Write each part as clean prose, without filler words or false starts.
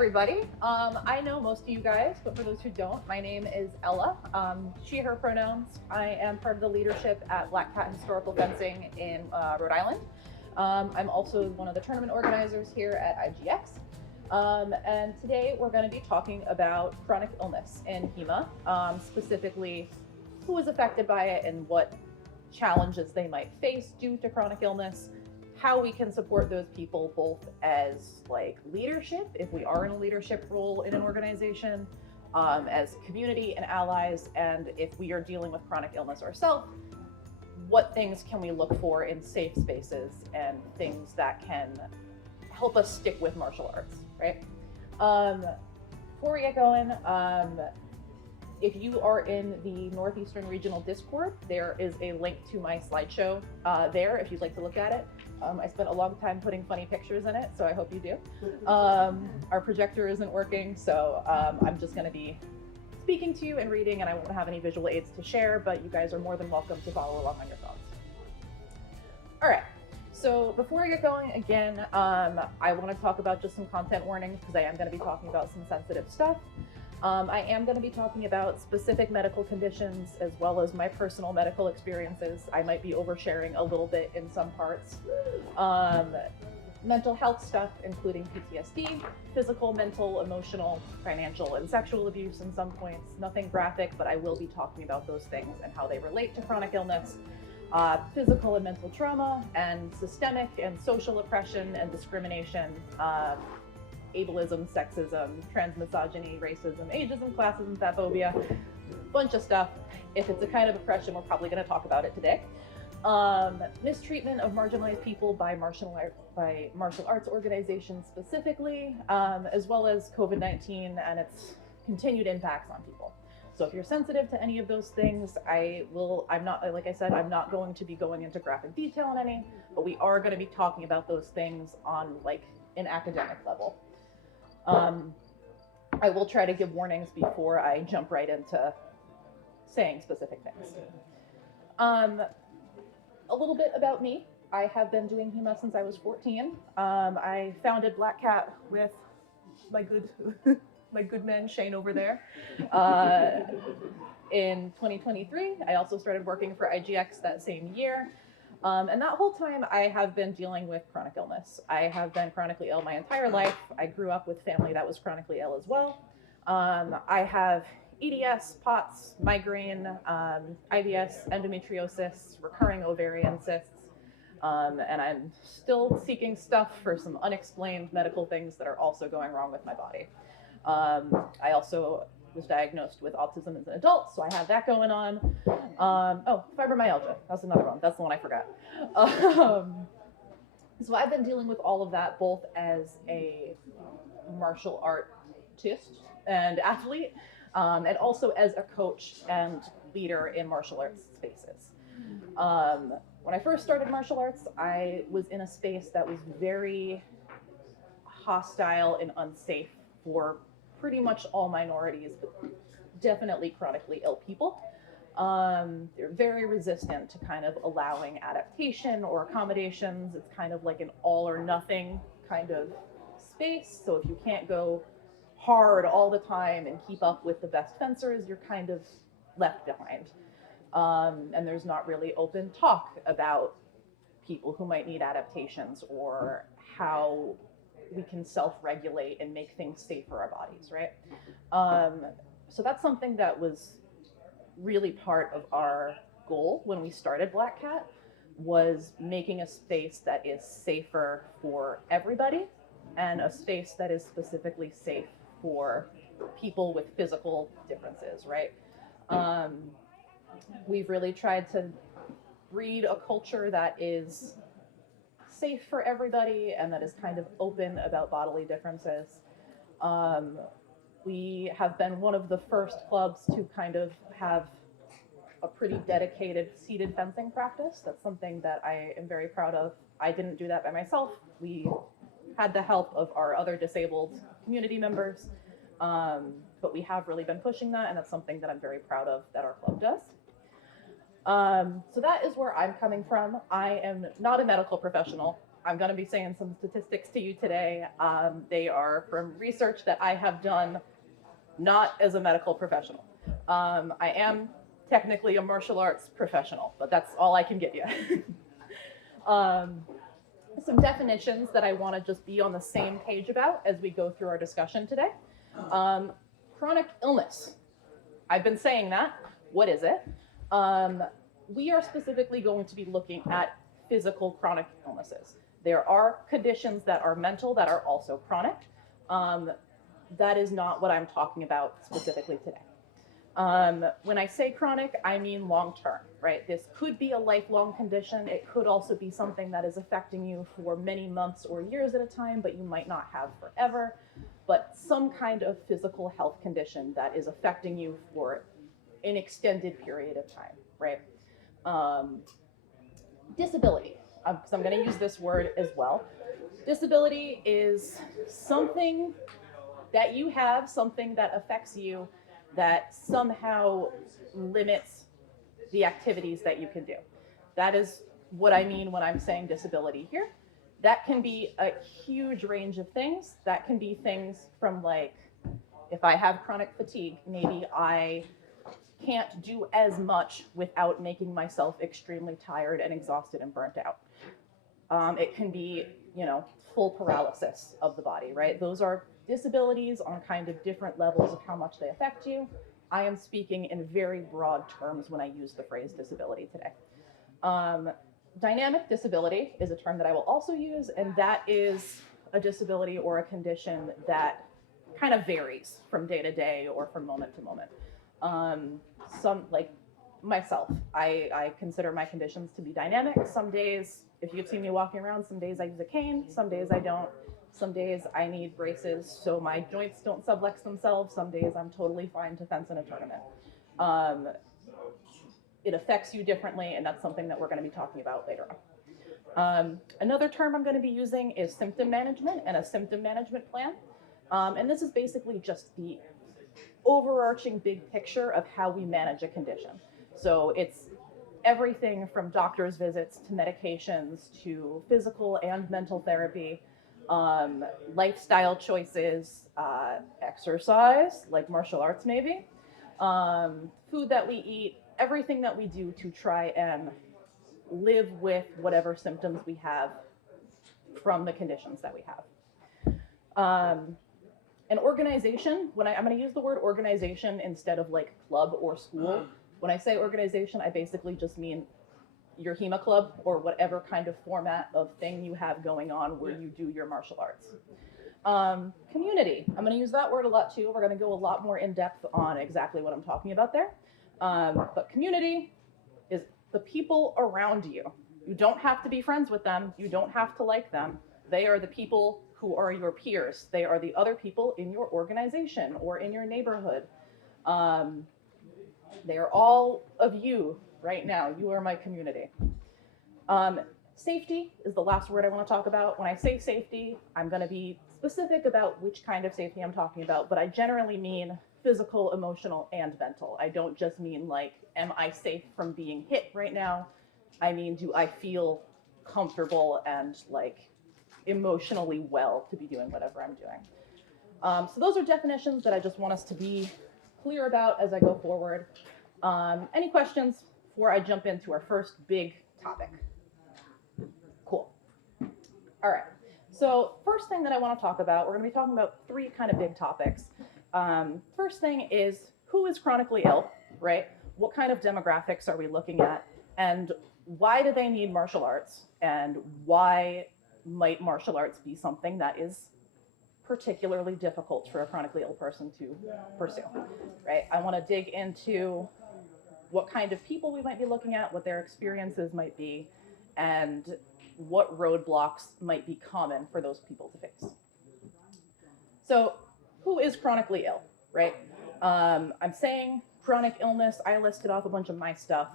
everybody. I know most of you guys, but for those who don't, my name is Ella. She, her pronouns. I am part of the leadership at Black Cat Historical Fencing in Rhode Island. I'm also one of the tournament organizers here at IGX. And today we're going to be talking about chronic illness in HEMA, specifically who is affected by it and what challenges they might face due to chronic illness, how we can support those people both as like leadership, if we are in a leadership role in an organization, as community and allies, and if we are dealing with chronic illness ourselves, what things can we look for in safe spaces and things that can help us stick with martial arts, right? Before we get going, if you are in the Northeastern Regional Discord, there is a link to my slideshow there if you'd like to look at it. I spent a long time putting funny pictures in it, so I hope you do. Our projector isn't working, so I'm just gonna be speaking to you and reading, and I won't have any visual aids to share, but you guys are more than welcome to follow along on your phones. All right, so before I get going, again, I wanna talk about just some content warnings because I am gonna be talking about some sensitive stuff. I am going to be talking about specific medical conditions as well as my personal medical experiences. I might be oversharing a little bit in some parts. Mental health stuff, including PTSD, physical, mental, emotional, financial, and sexual abuse in some points. Nothing graphic, but I will be talking about those things and how they relate to chronic illness. Physical and mental trauma, and systemic and social oppression and discrimination. Ableism, sexism, transmisogyny, racism, ageism, classism, fatphobia, bunch of stuff. If it's a kind of oppression, we're probably going to talk about it today. Mistreatment of marginalized people by martial arts organizations specifically, as well as COVID-19 and its continued impacts on people. So if you're sensitive to any of those things, I'm not, like I said, I'm not going to be going into graphic detail on any, but we are going to be talking about those things on like an academic level. I will try to give warnings before I jump right into saying specific things. A little bit about me. I have been doing HEMA since I was 14. I founded Black Cat with my good man Shane over there in 2023. I also started working for IGX that same year. And that whole time I have been dealing with chronic illness. I have been chronically ill my entire life. I grew up with family that was chronically ill as well. I have EDS, POTS, migraine, IBS, endometriosis, recurring ovarian cysts, and I'm still seeking stuff for some unexplained medical things that are also going wrong with my body. I also was diagnosed with autism as an adult, so I have that going on. Oh, fibromyalgia, that's another one. That's the one I forgot. So I've been dealing with all of that both as a martial artist and athlete, and also as a coach and leader in martial arts spaces. When I first started martial arts, I was in a space that was very hostile and unsafe for pretty much all minorities, but definitely chronically ill people. They're very resistant to kind of allowing adaptation or accommodations. It's kind of like an all or nothing kind of space. So if you can't go hard all the time and keep up with the best fencers, you're kind of left behind. And there's not really open talk about people who might need adaptations or how we can self-regulate and make things safe for our bodies, right? So that's something that was really part of our goal when we started Black Cat, was making a space that is safer for everybody and a space that is specifically safe for people with physical differences, right? We've really tried to breed a culture that is safe for everybody and that is kind of open about bodily differences. We have been one of the first clubs to kind of have a pretty dedicated seated fencing practice. That's something that I am very proud of. I didn't do that by myself. We had the help of our other disabled community members, but we have really been pushing that, and that's something that I'm very proud of that our club does. So that is where I'm coming from. I am not a medical professional. I'm going to be saying some statistics to you today. They are from research that I have done not as a medical professional. I am technically a martial arts professional, but that's all I can give you. Some definitions that I want to just be on the same page about as we go through our discussion today. Chronic illness. I've been saying that. What is it? We are specifically going to be looking at physical chronic illnesses. There are conditions that are mental that are also chronic. That is not what I'm talking about specifically today. When I say chronic, I mean long-term, right? This could be a lifelong condition. It could also be something that is affecting you for many months or years at a time, but you might not have forever. But some kind of physical health condition that is affecting you for an extended period of time, right? Disability, because I'm going to use this word as well. Disability is something that you have, something that affects you, that somehow limits the activities that you can do. That is what I mean when I'm saying disability here. That can be a huge range of things. That can be things from, like, if I have chronic fatigue, maybe I can't do as much without making myself extremely tired and exhausted and burnt out. It can be, full paralysis of the body, right? Those are disabilities on kind of different levels of how much they affect you. I am speaking in very broad terms when I use the phrase disability today. Dynamic disability is a term that I will also use, and that is a disability or a condition that kind of varies from day to day or from moment to moment. Some, like myself, I consider my conditions to be dynamic. Some days, if you've seen me walking around, some days I use a cane, some days I don't. Some days I need braces so my joints don't sublux themselves. Some days I'm totally fine to fence in a tournament. It affects you differently, and that's something that we're going to be talking about later on. Another term I'm going to be using is symptom management and a symptom management plan. And this is basically just the overarching big picture of how we manage a condition. So it's everything from doctor's visits to medications to physical and mental therapy, lifestyle choices, exercise, like martial arts maybe, food that we eat, everything that we do to try and live with whatever symptoms we have from the conditions that we have. An organization, I'm going to use the word organization instead of like club or school. When I say organization, I basically just mean your HEMA club or whatever kind of format of thing you have going on where you do your martial arts. Community, I'm going to use that word a lot too. We're going to go a lot more in depth on exactly what I'm talking about there. But community is the people around you. You don't have to be friends with them. You don't have to like them. They are the people who are your peers. They are the other people in your organization or in your neighborhood. They are all of you right now. You are my community. Safety is the last word I want to talk about. When I say safety, I'm going to be specific about which kind of safety I'm talking about, but I generally mean physical, emotional, and mental. I don't just mean like, am I safe from being hit right now? I mean, do I feel comfortable and like emotionally well to be doing whatever I'm doing? So those are definitions that I just want us to be clear about as I go forward. Any questions before I jump into our first big topic? Cool. All right. So first thing that I want to talk about, we're going to be talking about three kind of big topics. First thing is, who is chronically ill, right? What kind of demographics are we looking at? And why do they need martial arts? And why might martial arts be something that is particularly difficult for a chronically ill person to pursue, right? I want to dig into what kind of people we might be looking at, what their experiences might be, and what roadblocks might be common for those people to face. So who is chronically ill, right? I'm saying chronic illness. I listed off a bunch of my stuff.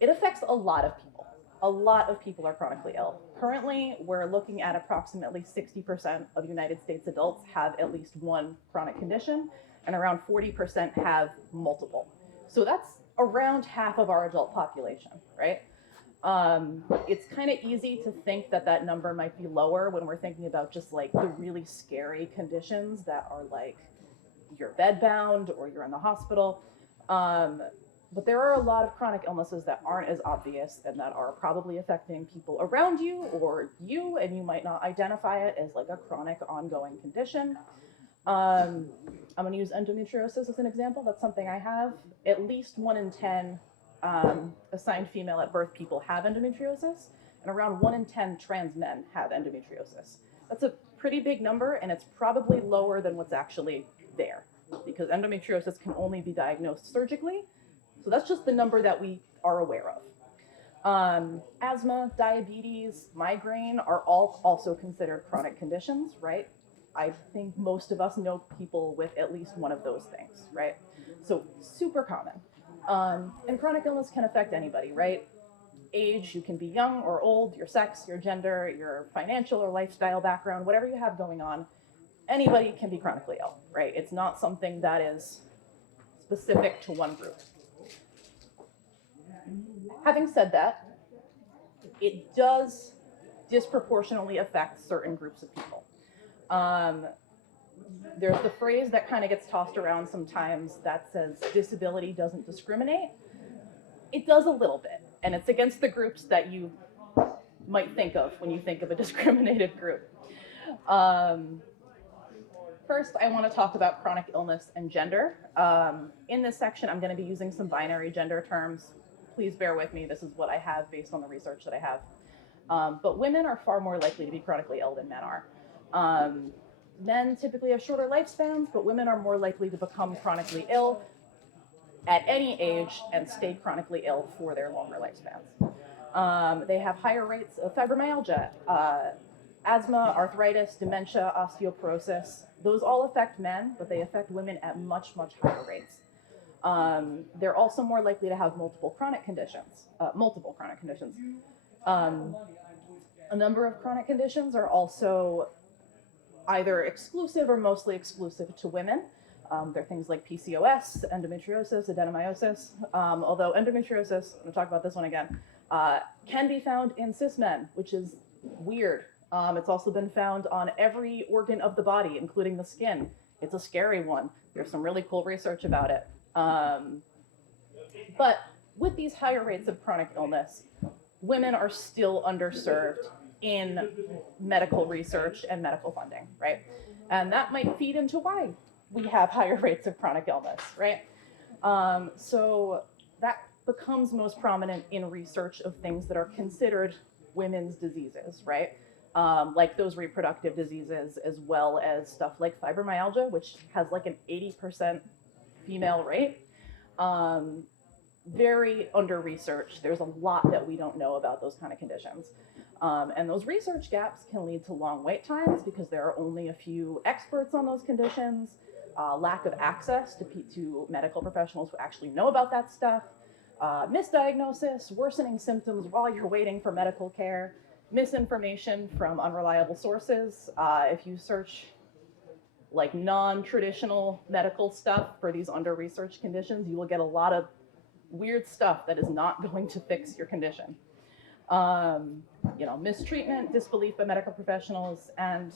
It affects a lot of people. A lot of people are chronically ill. Currently, we're looking at approximately 60% of United States adults have at least one chronic condition, and around 40% have multiple. So that's around half of our adult population, right? It's kind of easy to think that that number might be lower when we're thinking about just like the really scary conditions that are like you're bedbound or you're in the hospital. But there are a lot of chronic illnesses that aren't as obvious and that are probably affecting people around you or you, and you might not identify it as like a chronic ongoing condition. I'm going to use endometriosis as an example. That's something I have. At least 1 in 10 assigned female at birth people have endometriosis, and around 1 in 10 trans men have endometriosis. That's a pretty big number, and it's probably lower than what's actually there because endometriosis can only be diagnosed surgically. So that's just the number that we are aware of. Asthma, diabetes, migraine are all also considered chronic conditions, right? I think most of us know people with at least one of those things, right? So super common. And chronic illness can affect anybody, right? Age, you can be young or old, your sex, your gender, your financial or lifestyle background, whatever you have going on, anybody can be chronically ill, right? It's not something that is specific to one group. Having said that, it does disproportionately affect certain groups of people. There's the phrase that kind of gets tossed around sometimes that says disability doesn't discriminate. It does a little bit, and it's against the groups that you might think of when you think of a discriminated group. First, I want to talk about chronic illness and gender. In this section, I'm going to be using some binary gender terms. Please bear with me. This is what I have based on the research that I have. But women are far more likely to be chronically ill than men are. Men typically have shorter lifespans, but women are more likely to become chronically ill at any age and stay chronically ill for their longer lifespans. They have higher rates of fibromyalgia, asthma, arthritis, dementia, osteoporosis. Those all affect men, but they affect women at much, much higher rates. They're also more likely to have multiple chronic conditions. A number of chronic conditions are also either exclusive or mostly exclusive to women. There are things like PCOS, endometriosis, adenomyosis, although endometriosis, I'm gonna talk about this one again, can be found in cis men, which is weird. It's also been found on every organ of the body, including the skin. It's a scary one. There's some really cool research about it. But with these higher rates of chronic illness, women are still underserved in medical research and medical funding, right? And that might feed into why we have higher rates of chronic illness, right? So that becomes most prominent in research of things that are considered women's diseases, right? Like those reproductive diseases, as well as stuff like fibromyalgia, which has like an 80% female rate. Very under-researched. There's a lot that we don't know about those kind of conditions. And those research gaps can lead to long wait times because there are only a few experts on those conditions, lack of access to medical professionals who actually know about that stuff, misdiagnosis, worsening symptoms while you're waiting for medical care, misinformation from unreliable sources. If you search like non-traditional medical stuff for these under-researched conditions, you will get a lot of weird stuff that is not going to fix your condition. Mistreatment, disbelief by medical professionals, and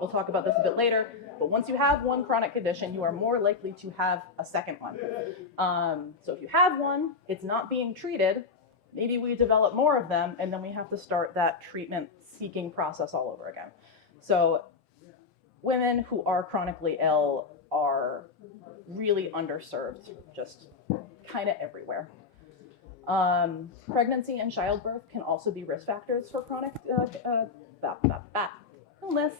we'll talk about this a bit later, but once you have one chronic condition, you are more likely to have a second one. So if you have one, it's not being treated, maybe we develop more of them, and then we have to start that treatment seeking process all over again. So women who are chronically ill are really underserved, just kind of everywhere. Pregnancy and childbirth can also be risk factors for chronic illness.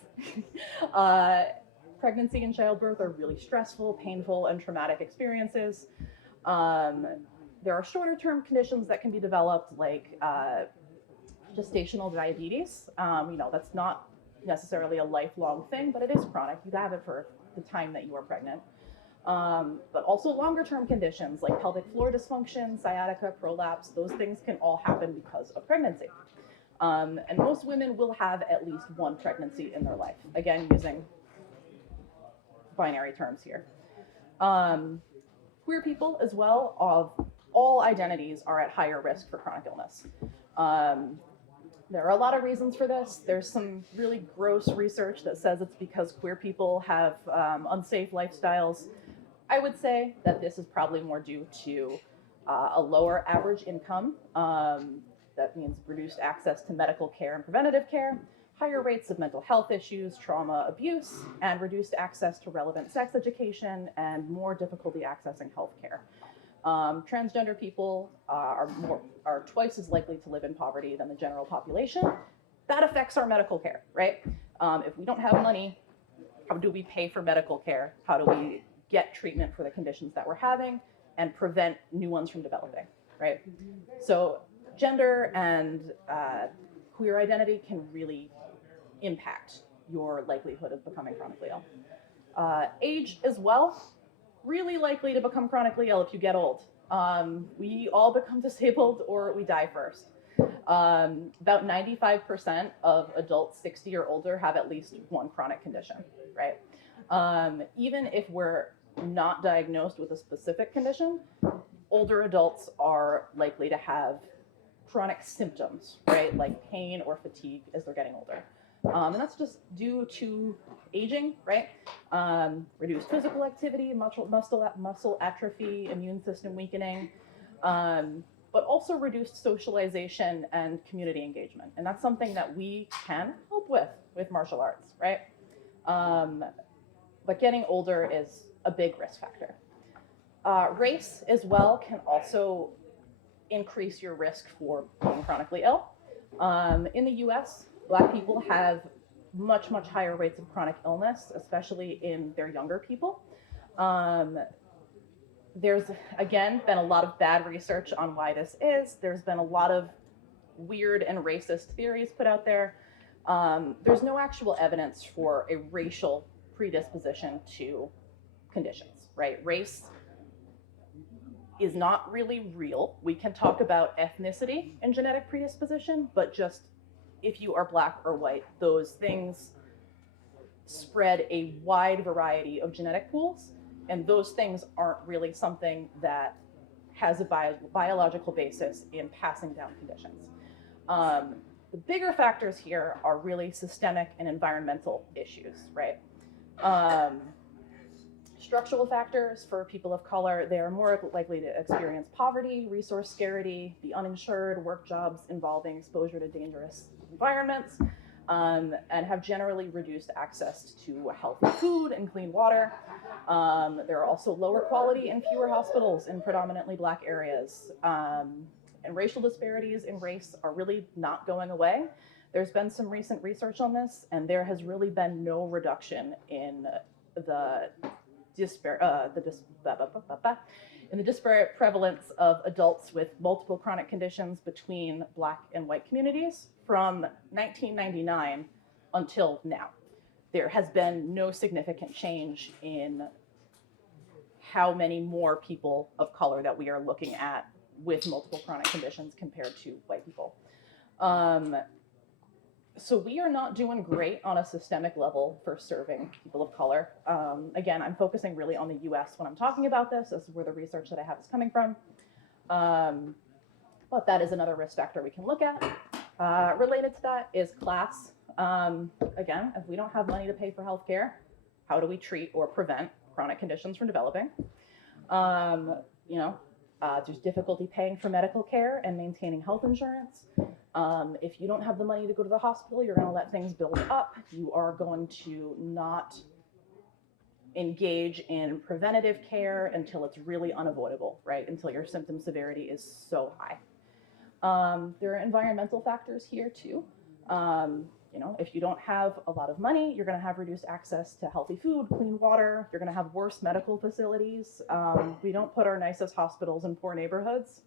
Pregnancy and childbirth are really stressful, painful, and traumatic experiences. There are shorter-term conditions that can be developed, like gestational diabetes. That's not necessarily a lifelong thing, but it is chronic. You have it for the time that you are pregnant. But also longer-term conditions like pelvic floor dysfunction, sciatica, prolapse, those things can all happen because of pregnancy. And most women will have at least one pregnancy in their life. Again, using binary terms here. Queer people as well all identities are at higher risk for chronic illness. There are a lot of reasons for this. There's some really gross research that says it's because queer people have unsafe lifestyles. I would say that this is probably more due to a lower average income. That means reduced access to medical care and preventative care, higher rates of mental health issues, trauma, abuse, and reduced access to relevant sex education and more difficulty accessing healthcare. Transgender people are twice as likely to live in poverty than the general population. That affects our medical care, right? If we don't have money, how do we pay for medical care? How do we get treatment for the conditions that we're having and prevent new ones from developing, right? So gender and queer identity can really impact your likelihood of becoming chronically ill. Age as well, really likely to become chronically ill if you get old. We all become disabled or we die first. About 95% of adults 60 or older have at least one chronic condition, right? Even if we're not diagnosed with a specific condition, older adults are likely to have chronic symptoms, right? Like pain or fatigue as they're getting older. And that's just due to aging, right? Reduced physical activity, muscle atrophy, immune system weakening, but also reduced socialization and community engagement. And that's something that we can help with martial arts, right? But getting older is a big risk factor. Race as well can also increase your risk for being chronically ill. In the US, Black people have much, much higher rates of chronic illness, especially in their younger people. There's, again, been a lot of bad research on why this is. There's been a lot of weird and racist theories put out there. There's no actual evidence for a racial predisposition to conditions, right? Race is not really real. We can talk about ethnicity and genetic predisposition, but just if you are Black or white, those things spread a wide variety of genetic pools, and those things aren't really something that has a biological basis in passing down conditions. The bigger factors here are really systemic and environmental issues, right? Structural factors for people of color, they are more likely to experience poverty, resource scarcity, be uninsured, work jobs involving exposure to dangerous environments, and have generally reduced access to healthy food and clean water. There are also lower quality and fewer hospitals in predominantly Black areas. And racial disparities in race are really not going away. There's been some recent research on this, and there has really been no reduction in the disparate prevalence of adults with multiple chronic conditions between Black and white communities from 1999 until now. There has been no significant change in how many more people of color that we are looking at with multiple chronic conditions compared to white people. So we are not doing great on a systemic level for serving people of color. Again, I'm focusing really on the US when I'm talking about this. This is where the research that I have is coming from. But that is another risk factor we can look at. Related to that is class. Again, if we don't have money to pay for healthcare, how do we treat or prevent chronic conditions from developing? There's difficulty paying for medical care and maintaining health insurance. If you don't have the money to go to the hospital, you're going to let things build up. You are going to not engage in preventative care until it's really unavoidable, right? Until your symptom severity is so high. There are environmental factors here too. If you don't have a lot of money, you're going to have reduced access to healthy food, clean water. You're going to have worse medical facilities. We don't put our nicest hospitals in poor neighborhoods.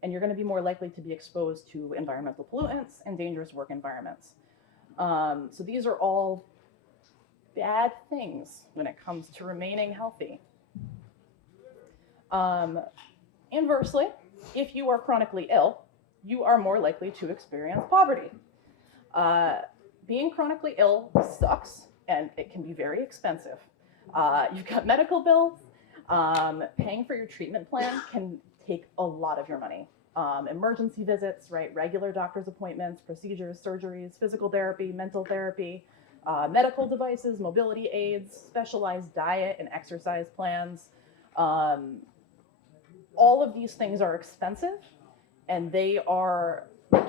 And you're going to be more likely to be exposed to environmental pollutants and dangerous work environments. So these are all bad things when it comes to remaining healthy. Inversely, if you are chronically ill, you are more likely to experience poverty. Being chronically ill sucks, and it can be very expensive. You've got medical bills, Paying for your treatment plan can take a lot of your money. Emergency visits, right? Regular doctor's appointments, procedures, surgeries, physical therapy, mental therapy, medical devices, mobility aids, specialized diet and exercise plans. All of these things are expensive, and they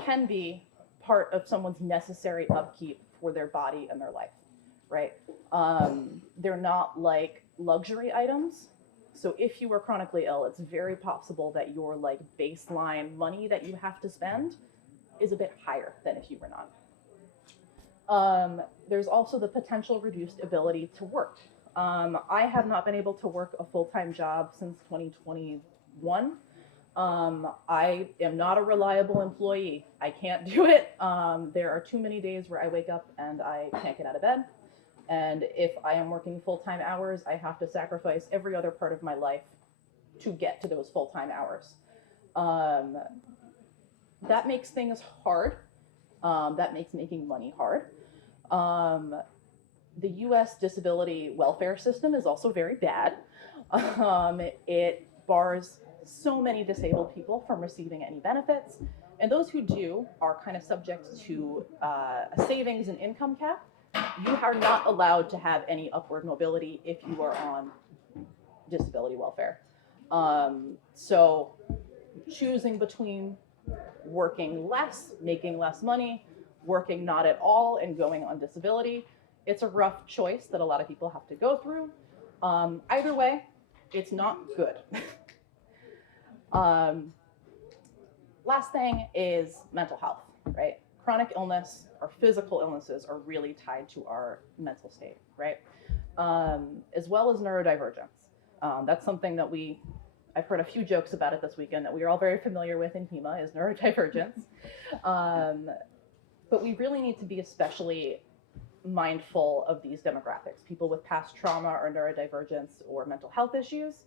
can be part of someone's necessary upkeep for their body and their life, right? They're not like luxury items. So if you are chronically ill, it's very possible that your like baseline money that you have to spend is a bit higher than if you were not. There's also the potential reduced ability to work. I have not been able to work a full-time job since 2021. I am not a reliable employee. I can't do it. There are too many days where I wake up and I can't get out of bed. And if I am working full-time hours, I have to sacrifice every other part of my life to get to those full-time hours. That makes things hard. That makes making money hard. The US disability welfare system is also very bad. It bars so many disabled people from receiving any benefits. And those who do are kind of subject to a savings and income cap. You are not allowed to have any upward mobility if you are on disability welfare. So choosing between working less, making less money, working not at all, and going on disability, it's a rough choice that a lot of people have to go through. Either way, it's not good. Last thing is mental health, right? Chronic illness or physical illnesses are really tied to our mental state, right? As well as neurodivergence. That's something that I've heard a few jokes about it this weekend that we are all very familiar with in HEMA is neurodivergence. But we really need to be especially mindful of these demographics, people with past trauma or neurodivergence or mental health issues,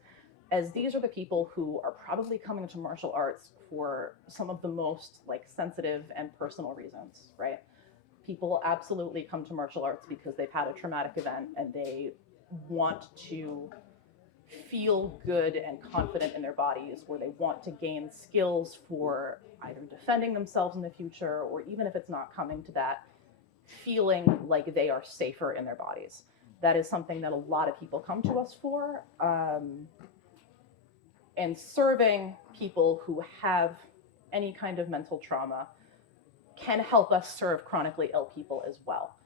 as these are the people who are probably coming to martial arts for some of the most like sensitive and personal reasons, right? People absolutely come to martial arts because they've had a traumatic event and they want to feel good and confident in their bodies, or they want to gain skills for either defending themselves in the future, or even if it's not coming to that, feeling like they are safer in their bodies. That is something that a lot of people come to us for. And serving people who have any kind of mental trauma can help us serve chronically ill people as well,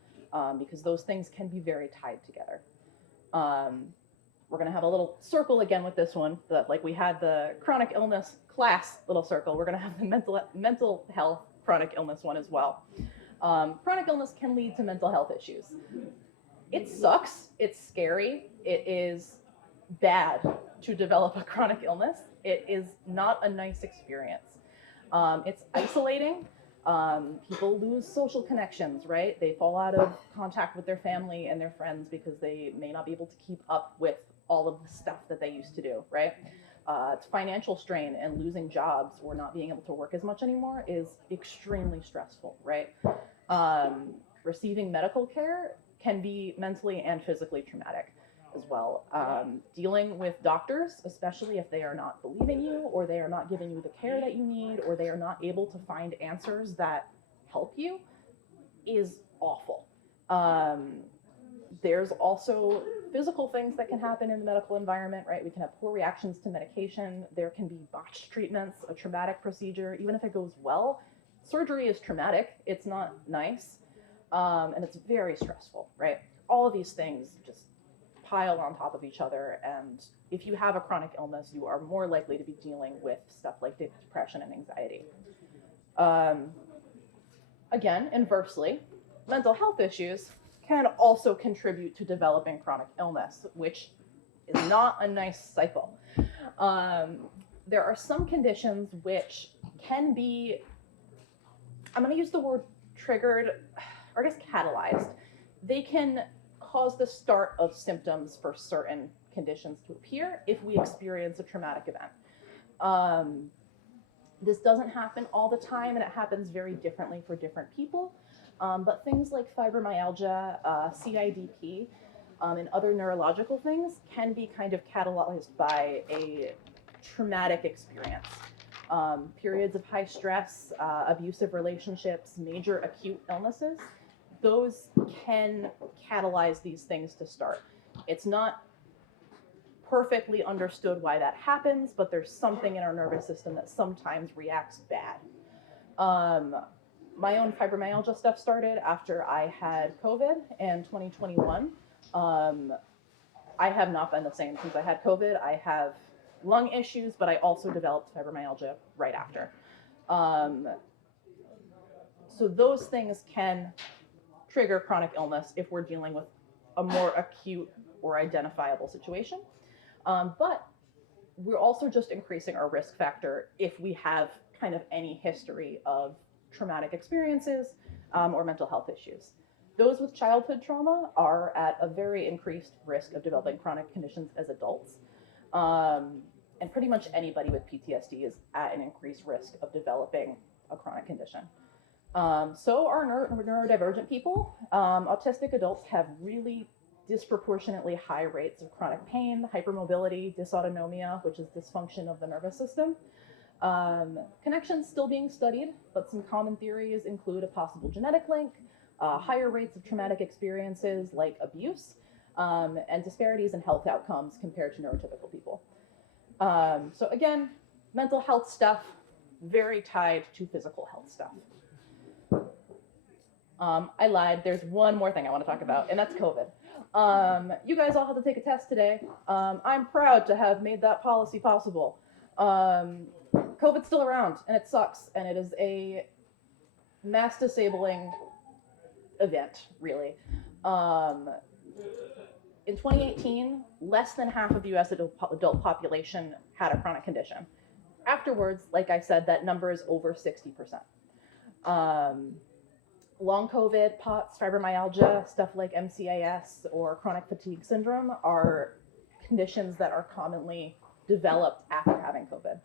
because those things can be very tied together. We're going to have a little circle again with this one, like we had the chronic illness class little circle. We're going to have the mental health chronic illness one as well. Chronic illness can lead to mental health issues. It sucks. It's scary. It is bad to develop a chronic illness. It is not a nice experience. It's isolating. People lose social connections, right? They fall out of contact with their family and their friends because they may not be able to keep up with all of the stuff that they used to do, right? It's financial strain, and losing jobs or not being able to work as much anymore is extremely stressful, right? Receiving medical care can be mentally and physically traumatic as well. Dealing with doctors, especially if they are not believing you, or they are not giving you the care that you need, or they are not able to find answers that help you, is awful. There's also physical things that can happen in the medical environment, right? We can have poor reactions to medication. There can be botched treatments, a traumatic procedure. Even if it goes well, surgery is traumatic. It's not nice. And it's very stressful, right? All of these things just pile on top of each other. And if you have a chronic illness, you are more likely to be dealing with stuff like depression and anxiety. Again, inversely, mental health issues can also contribute to developing chronic illness, which is not a nice cycle. There are some conditions which can be, I'm going to use the word triggered, or I guess catalyzed. They can cause the start of symptoms for certain conditions to appear if we experience a traumatic event. This doesn't happen all the time, and it happens very differently for different people. But things like fibromyalgia, CIDP, and other neurological things can be kind of catalyzed by a traumatic experience. Periods of high stress, abusive relationships, major acute illnesses, those can catalyze these things to start. It's not perfectly understood why that happens, but there's something in our nervous system that sometimes reacts bad. My own fibromyalgia stuff started after I had COVID in 2021. I have not been the same since I had COVID. I have lung issues, but I also developed fibromyalgia right after. So those things can trigger chronic illness if we're dealing with a more acute or identifiable situation. But we're also just increasing our risk factor if we have kind of any history of traumatic experiences or mental health issues. Those with childhood trauma are at a very increased risk of developing chronic conditions as adults. And pretty much anybody with PTSD is at an increased risk of developing a chronic condition. So are neurodivergent people. Autistic adults have really disproportionately high rates of chronic pain, hypermobility, dysautonomia, which is dysfunction of the nervous system. Connections still being studied, but some common theories include a possible genetic link, higher rates of traumatic experiences like abuse, and disparities in health outcomes compared to neurotypical people. So again, mental health stuff, very tied to physical health stuff. I lied, there's one more thing I want to talk about, and that's COVID. You guys all have to take a test today. I'm proud to have made that policy possible. COVID's still around, and it sucks, and it is a mass disabling event, really. In 2018, less than half of the US adult population had a chronic condition. Afterwards, like I said, that number is over 60%. Long COVID, POTS, fibromyalgia, stuff like MCAS or chronic fatigue syndrome are conditions that are commonly developed after having COVID.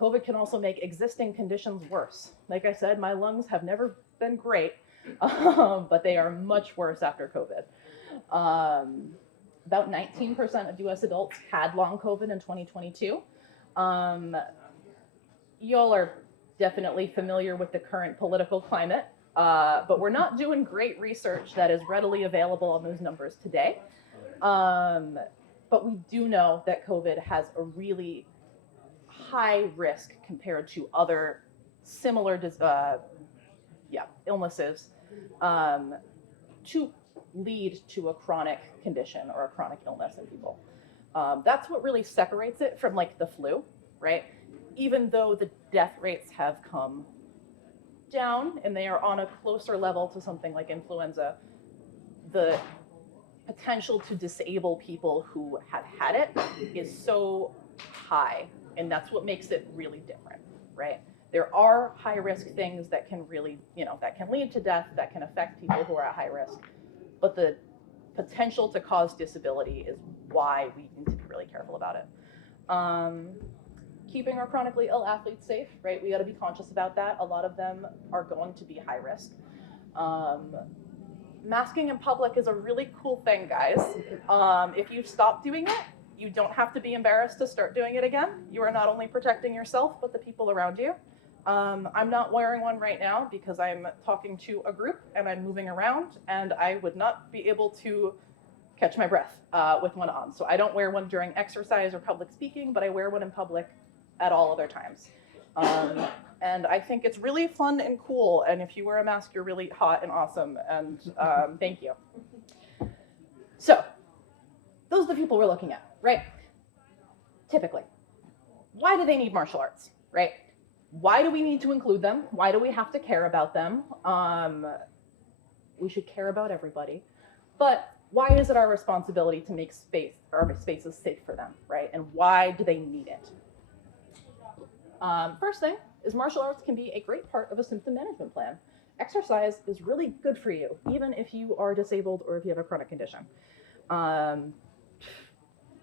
COVID can also make existing conditions worse. Like I said, my lungs have never been great, but they are much worse after COVID. About 19% of US adults had long COVID in 2022. Y'all are definitely familiar with the current political climate, but we're not doing great research that is readily available on those numbers today. But we do know that COVID has a really high risk compared to other similar illnesses to lead to a chronic condition or a chronic illness in people. That's what really separates it from like the flu, right? Even though the death rates have come down and they are on a closer level to something like influenza, the potential to disable people who have had it is so high, and that's what makes it really different, right? There are high risk things that can really, that can lead to death, that can affect people who are at high risk, but the potential to cause disability is why we need to be really careful about it. Keeping our chronically ill athletes safe, right? We got to be conscious about that. A lot of them are going to be high risk. Masking in public is a really cool thing, guys. If you stop doing it, you don't have to be embarrassed to start doing it again. You are not only protecting yourself, but the people around you. I'm not wearing one right now because I'm talking to a group and I'm moving around, and I would not be able to catch my breath with one on. So I don't wear one during exercise or public speaking, but I wear one in public at all other times. And I think it's really fun and cool. And if you wear a mask, you're really hot and awesome. And thank you. So those are the people we're looking at, right? Typically, why do they need martial arts, right? Why do we need to include them? Why do we have to care about them? We should care about everybody. But why is it our responsibility to make spaces safe for them, right? And why do they need it? First thing is martial arts can be a great part of a symptom management plan. Exercise is really good for you, even if you are disabled or if you have a chronic condition.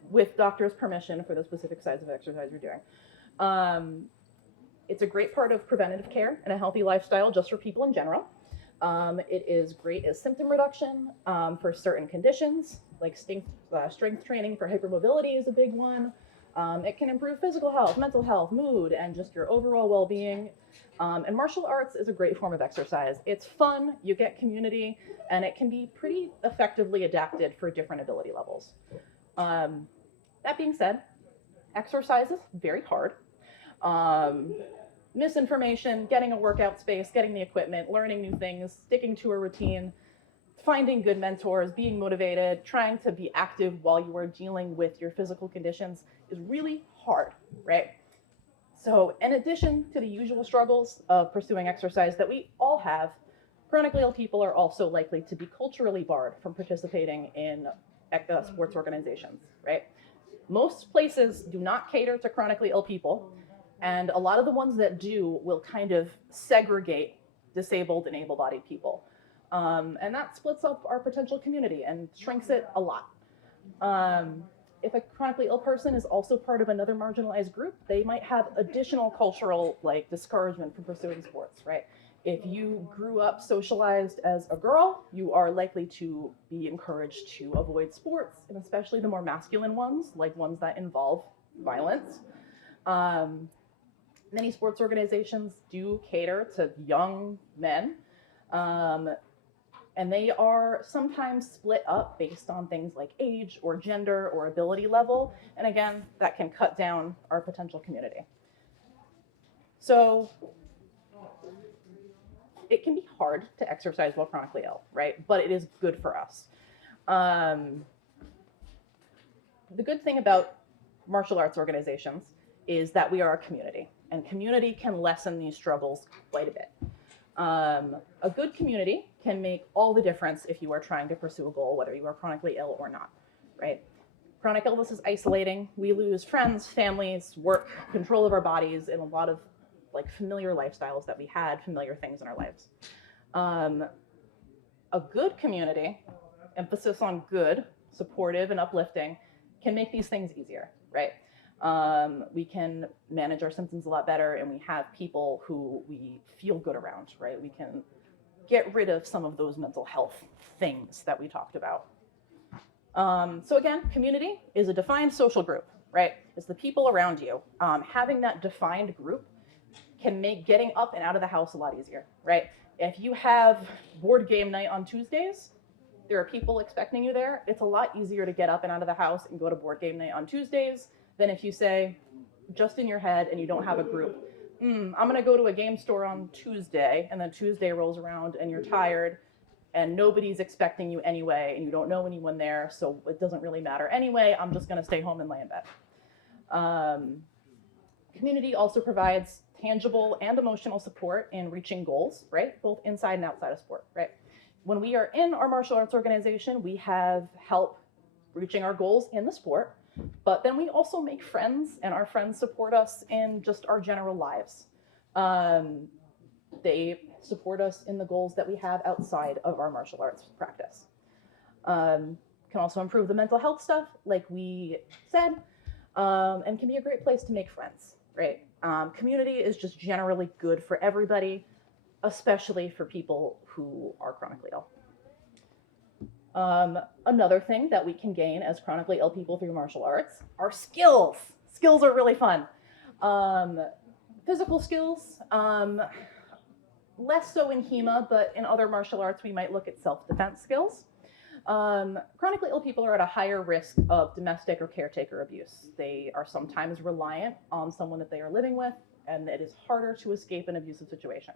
With doctor's permission for the specific size of exercise you're doing. It's a great part of preventative care and a healthy lifestyle just for people in general. It is great as symptom reduction for certain conditions, like strength training for hypermobility is a big one. It can improve physical health, mental health, mood, and just your overall well-being. And martial arts is a great form of exercise. It's fun, you get community, and it can be pretty effectively adapted for different ability levels. That being said, exercise is very hard. Misinformation, getting a workout space, getting the equipment, learning new things, sticking to a routine, finding good mentors, being motivated, trying to be active while you are dealing with your physical conditions is really hard, right? So in addition to the usual struggles of pursuing exercise that we all have, chronically ill people are also likely to be culturally barred from participating in sports organizations, right? Most places do not cater to chronically ill people, and a lot of the ones that do will kind of segregate disabled and able-bodied people. And that splits up our potential community and shrinks it a lot. If a chronically ill person is also part of another marginalized group, they might have additional cultural discouragement from pursuing sports, right? If you grew up socialized as a girl, you are likely to be encouraged to avoid sports, and especially the more masculine ones, like ones that involve violence. Many sports organizations do cater to young men, and they are sometimes split up based on things like age or gender or ability level. And again, that can cut down our potential community. So it can be hard to exercise while chronically ill, right? But it is good for us. The good thing about martial arts organizations is that we are a community, and community can lessen these struggles quite a bit. A good community can make all the difference if you are trying to pursue a goal, whether you are chronically ill or not, right? Chronic illness is isolating. We lose friends, families, work, control of our bodies, and a lot of familiar lifestyles that we had, familiar things in our lives. A good community, emphasis on good, supportive, and uplifting, can make these things easier, right? We can manage our symptoms a lot better, and we have people who we feel good around, right? We can get rid of some of those mental health things that we talked about. So again, community is a defined social group, right? It's the people around you. Having that defined group can make getting up and out of the house a lot easier, right? If you have board game night on Tuesdays, there are people expecting you there. It's a lot easier to get up and out of the house and go to board game night on Tuesdays than if you say, just in your head and you don't have a group, I'm gonna go to a game store on Tuesday, and then Tuesday rolls around and you're tired and nobody's expecting you anyway, and you don't know anyone there, so it doesn't really matter anyway, I'm just gonna stay home and lay in bed. Community also provides tangible and emotional support in reaching goals, right? Both inside and outside of sport, right? When we are in our martial arts organization, we have help reaching our goals in the sport, but then we also make friends, and our friends support us in just our general lives. They support us in the goals that we have outside of our martial arts practice. Can also improve the mental health stuff, like we said, and can be a great place to make friends, right? Community is just generally good for everybody, especially for people who are chronically ill. Another thing that we can gain as chronically ill people through martial arts are skills. Skills are really fun. Physical skills, less so in HEMA, but in other martial arts, we might look at self-defense skills. Chronically ill people are at a higher risk of domestic or caretaker abuse. They are sometimes reliant on someone that they are living with, and it is harder to escape an abusive situation.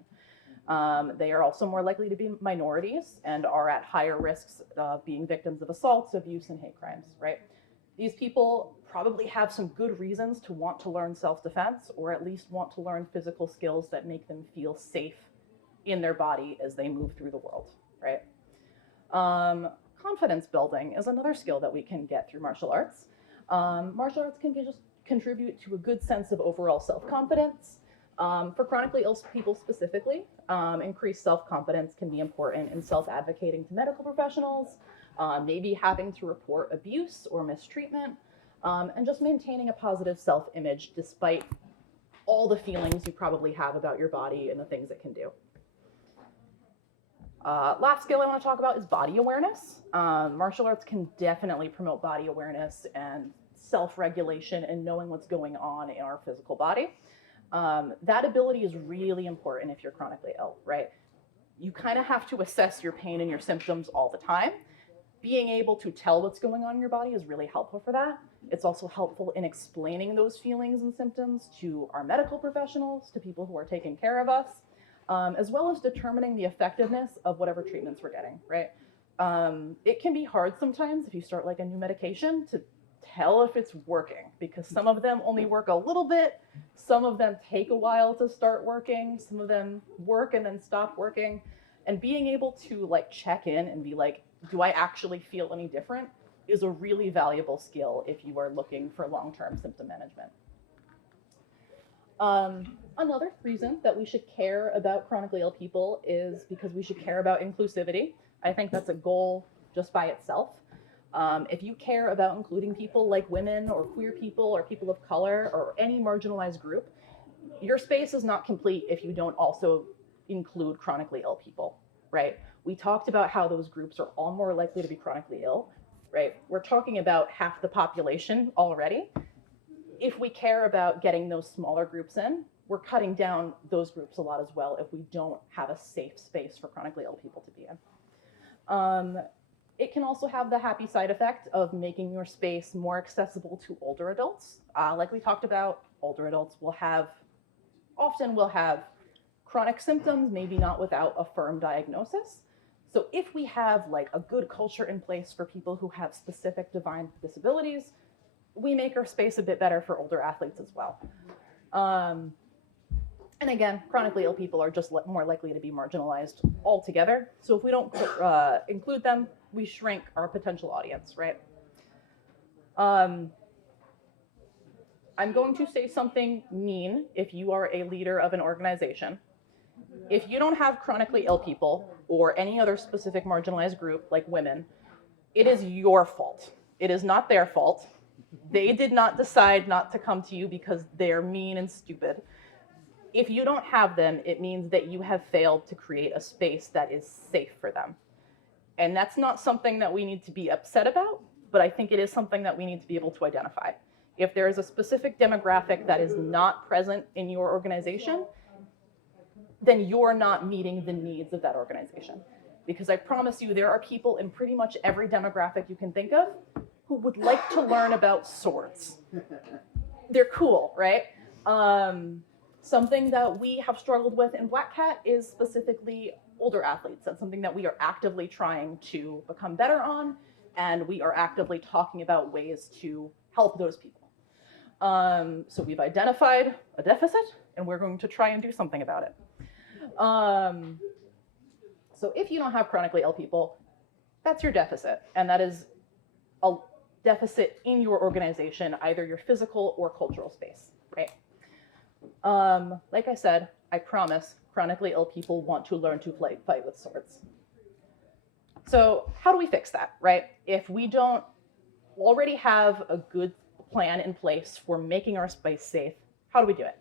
They are also more likely to be minorities and are at higher risks of being victims of assaults, abuse, and hate crimes, right? These people probably have some good reasons to want to learn self-defense, or at least want to learn physical skills that make them feel safe in their body as they move through the world, right? Confidence building is another skill that we can get through martial arts. Martial arts can just contribute to a good sense of overall self-confidence. For chronically ill people specifically, increased self-confidence can be important in self-advocating to medical professionals, maybe having to report abuse or mistreatment, and just maintaining a positive self-image despite all the feelings you probably have about your body and the things it can do. Last skill I want to talk about is body awareness. Martial arts can definitely promote body awareness and self-regulation and knowing what's going on in our physical body. That ability is really important if you're chronically ill, right? You kind of have to assess your pain and your symptoms all the time. Being able to tell what's going on in your body is really helpful for that. It's also helpful in explaining those feelings and symptoms to our medical professionals, to people who are taking care of us, as well as determining the effectiveness of whatever treatments we're getting, right? It can be hard sometimes if you start like a new medication to tell if it's working, because some of them only work a little bit, some of them take a while to start working, some of them work and then stop working. And being able to like check in and be like, do I actually feel any different, is a really valuable skill if you are looking for long-term symptom management. Another reason that we should care about chronically ill people is because we should care about inclusivity. I think that's a goal just by itself. If you care about including people like women or queer people or people of color or any marginalized group, your space is not complete if you don't also include chronically ill people, right? We talked about how those groups are all more likely to be chronically ill, right? We're talking about half the population already. If we care about getting those smaller groups in, we're cutting down those groups a lot as well if we don't have a safe space for chronically ill people to be in. It can also have the happy side effect of making your space more accessible to older adults. Like we talked about, older adults often will have chronic symptoms, maybe not without a firm diagnosis. So if we have like a good culture in place for people who have specific divine disabilities, we make our space a bit better for older athletes as well. And again, chronically ill people are just more likely to be marginalized altogether. So if we don't include them, we shrink our potential audience, right? I'm going to say something mean if you are a leader of an organization. If you don't have chronically ill people or any other specific marginalized group like women, it is your fault. It is not their fault. They did not decide not to come to you because they're mean and stupid. If you don't have them, it means that you have failed to create a space that is safe for them. And that's not something that we need to be upset about, but I think it is something that we need to be able to identify. If there is a specific demographic that is not present in your organization, then you're not meeting the needs of that organization. Because I promise you, there are people in pretty much every demographic you can think of who would like to learn about swords. They're cool, right? Something that we have struggled with in Black Cat is specifically older athletes. That's something that we are actively trying to become better on, and we are actively talking about ways to help those people. So we've identified a deficit, and we're going to try and do something about it. So if you don't have chronically ill people, that's your deficit, and that is a deficit in your organization, either your physical or cultural space, right? Like I said, I promise chronically ill people want to learn to fight with swords. So how do we fix that, right? If we don't already have a good plan in place for making our space safe, how do we do it?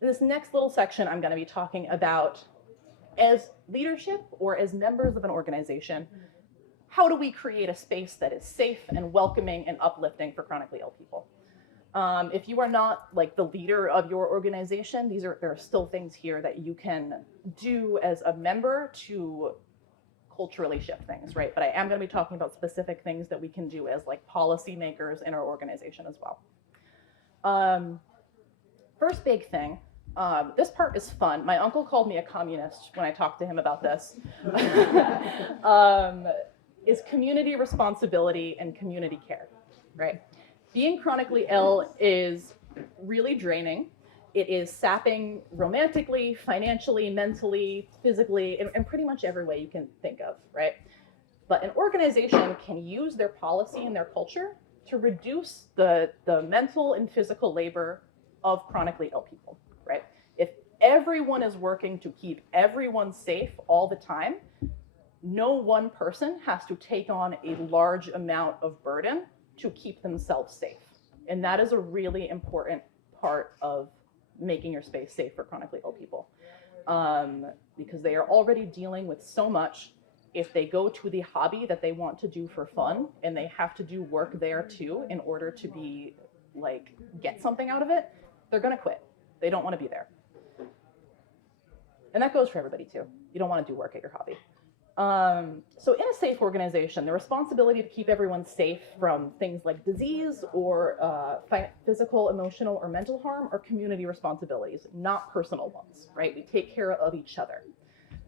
This next little section, I'm going to be talking about as leadership or as members of an organization, how do we create a space that is safe and welcoming and uplifting for chronically ill people? If you are not like the leader of your organization, there are still things here that you can do as a member to culturally shift things, right? But I am going to be talking about specific things that we can do as like policymakers in our organization as well. First big thing, this part is fun. My uncle called me a communist when I talked to him about this. Is community responsibility and community care, right? Being chronically ill is really draining. It is sapping romantically, financially, mentally, physically, in pretty much every way you can think of, right? But an organization can use their policy and their culture to reduce the mental and physical labor of chronically ill people, right? If everyone is working to keep everyone safe all the time, no one person has to take on a large amount of burden to keep themselves safe. And that is a really important part of making your space safe for chronically ill people, because they are already dealing with so much. If they go to the hobby that they want to do for fun and they have to do work there too in order to be like get something out of it, they're gonna quit. They don't want to be there. And that goes for everybody too. You don't want to do work at your hobby. So in a safe organization, the responsibility to keep everyone safe from things like disease or physical, emotional, or mental harm are community responsibilities, not personal ones, right? We take care of each other.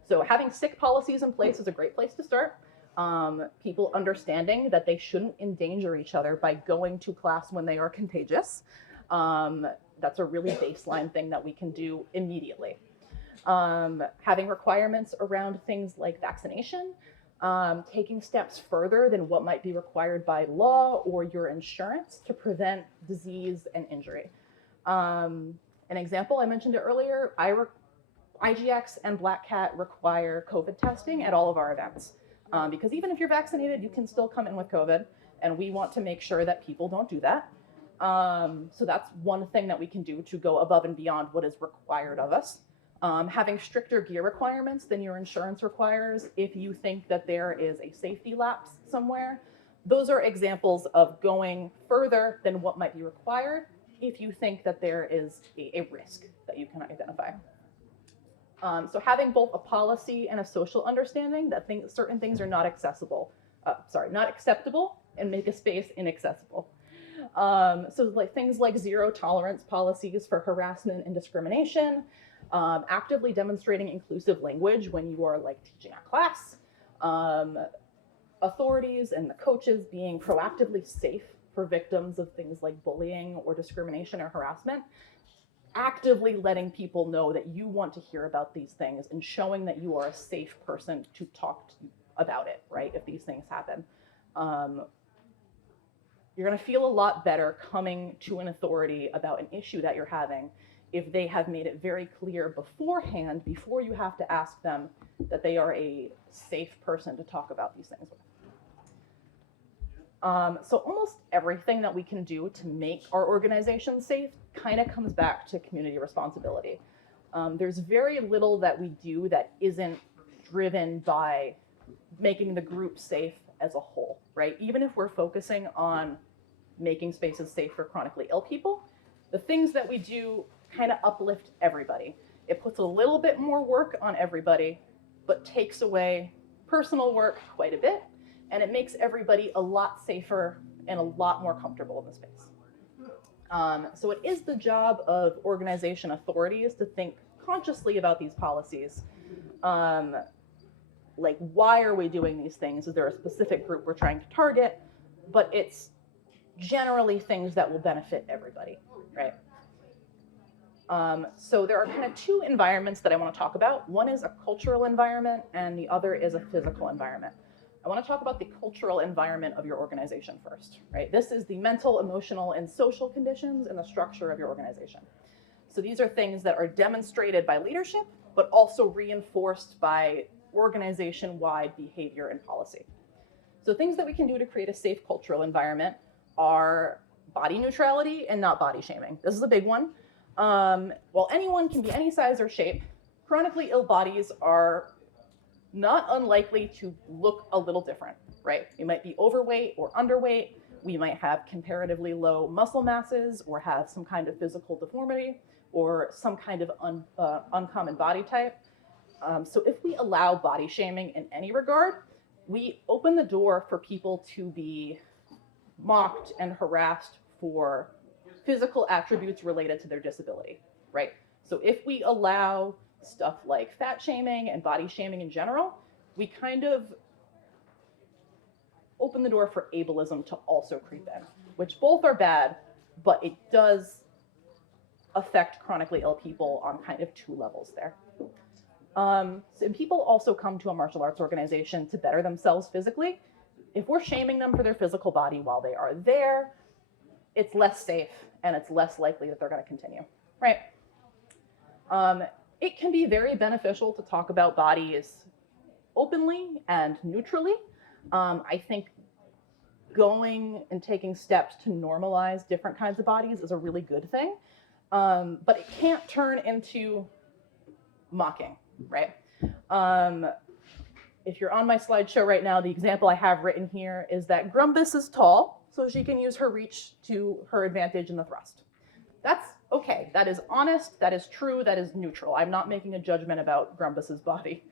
So having sick policies in place is a great place to start. People understanding that they shouldn't endanger each other by going to class when they are contagious. That's a really baseline thing that we can do immediately. Having requirements around things like vaccination, taking steps further than what might be required by law or your insurance to prevent disease and injury. An example, I mentioned it earlier, IGX and Black Cat require COVID testing at all of our events. Because even if you're vaccinated, you can still come in with COVID, and we want to make sure that people don't do that. So that's one thing that we can do to go above and beyond what is required of us. Having stricter gear requirements than your insurance requires if you think that there is a safety lapse somewhere. Those are examples of going further than what might be required if you think that there is a risk that you can identify. So having both a policy and a social understanding that certain things are not acceptable and make a space inaccessible. So like things like zero tolerance policies for harassment and discrimination, actively demonstrating inclusive language when you are like teaching a class, authorities and the coaches being proactively safe for victims of things like bullying or discrimination or harassment, actively letting people know that you want to hear about these things and showing that you are a safe person to talk about it, right? If these things happen. You're gonna feel a lot better coming to an authority about an issue that you're having if they have made it very clear beforehand, before you have to ask them, that they are a safe person to talk about these things with. So almost everything that we can do to make our organization safe kind of comes back to community responsibility. There's very little that we do that isn't driven by making the group safe as a whole, right? Even if we're focusing on making spaces safe for chronically ill people, the things that we do kind of uplift everybody. It puts a little bit more work on everybody, but takes away personal work quite a bit, and it makes everybody a lot safer and a lot more comfortable in the space. So it is the job of organization authorities to think consciously about these policies. Like, why are we doing these things? Is there a specific group we're trying to target? But it's generally things that will benefit everybody, right? So there are kind of two environments that I want to talk about. One is a cultural environment, and the other is a physical environment. I want to talk about the cultural environment of your organization first, right? This is the mental, emotional, and social conditions and the structure of your organization. So these are things that are demonstrated by leadership, but also reinforced by organization-wide behavior and policy. So things that we can do to create a safe cultural environment are body neutrality and not body shaming. This is a big one. While anyone can be any size or shape, chronically ill bodies are not unlikely to look a little different, right? We might be overweight or underweight. We might have comparatively low muscle masses or have some kind of physical deformity or some kind of uncommon body type. So if we allow body shaming in any regard, we open the door for people to be mocked and harassed for physical attributes related to their disability, right? So if we allow stuff like fat shaming and body shaming in general, we kind of open the door for ableism to also creep in, which both are bad, but it does affect chronically ill people on kind of two levels there. So people also come to a martial arts organization to better themselves physically. If we're shaming them for their physical body while they are there, it's less safe and it's less likely that they're going to continue, right? It can be very beneficial to talk about bodies openly and neutrally. I think going and taking steps to normalize different kinds of bodies is a really good thing. but it can't turn into mocking, right? If you're on my slideshow right now, the example I have written here is that Grumbus is tall, so she can use her reach to her advantage in the thrust. That's okay. That is honest, that is true, that is neutral. I'm not making a judgment about Grumbus's body.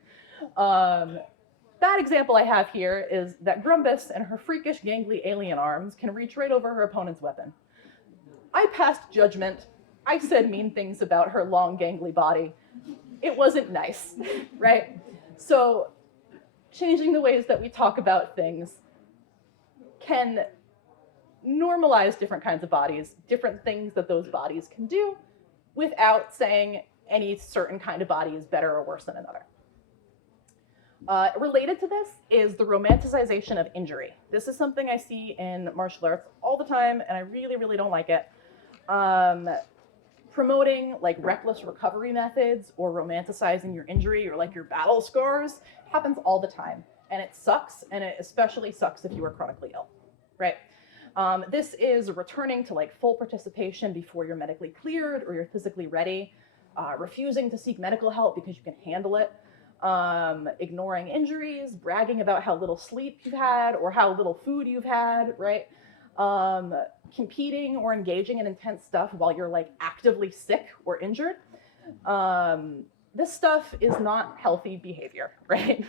That example I have here is that Grumbus and her freakish gangly alien arms can reach right over her opponent's weapon. I passed judgment. I said mean things about her long gangly body. It wasn't nice, right? So changing the ways that we talk about things can normalize different kinds of bodies, different things that those bodies can do, without saying any certain kind of body is better or worse than another. Related to this is the romanticization of injury. This is something I see in martial arts all the time, and I really, really don't like it. Promoting like reckless recovery methods or romanticizing your injury or like your battle scars happens all the time, and it sucks, and it especially sucks if you are chronically ill, right? This is returning to like full participation before you're medically cleared or you're physically ready, refusing to seek medical help because you can handle it, ignoring injuries, bragging about how little sleep you've had or how little food you've had, right? Competing or engaging in intense stuff while you're like actively sick or injured. This stuff is not healthy behavior, right?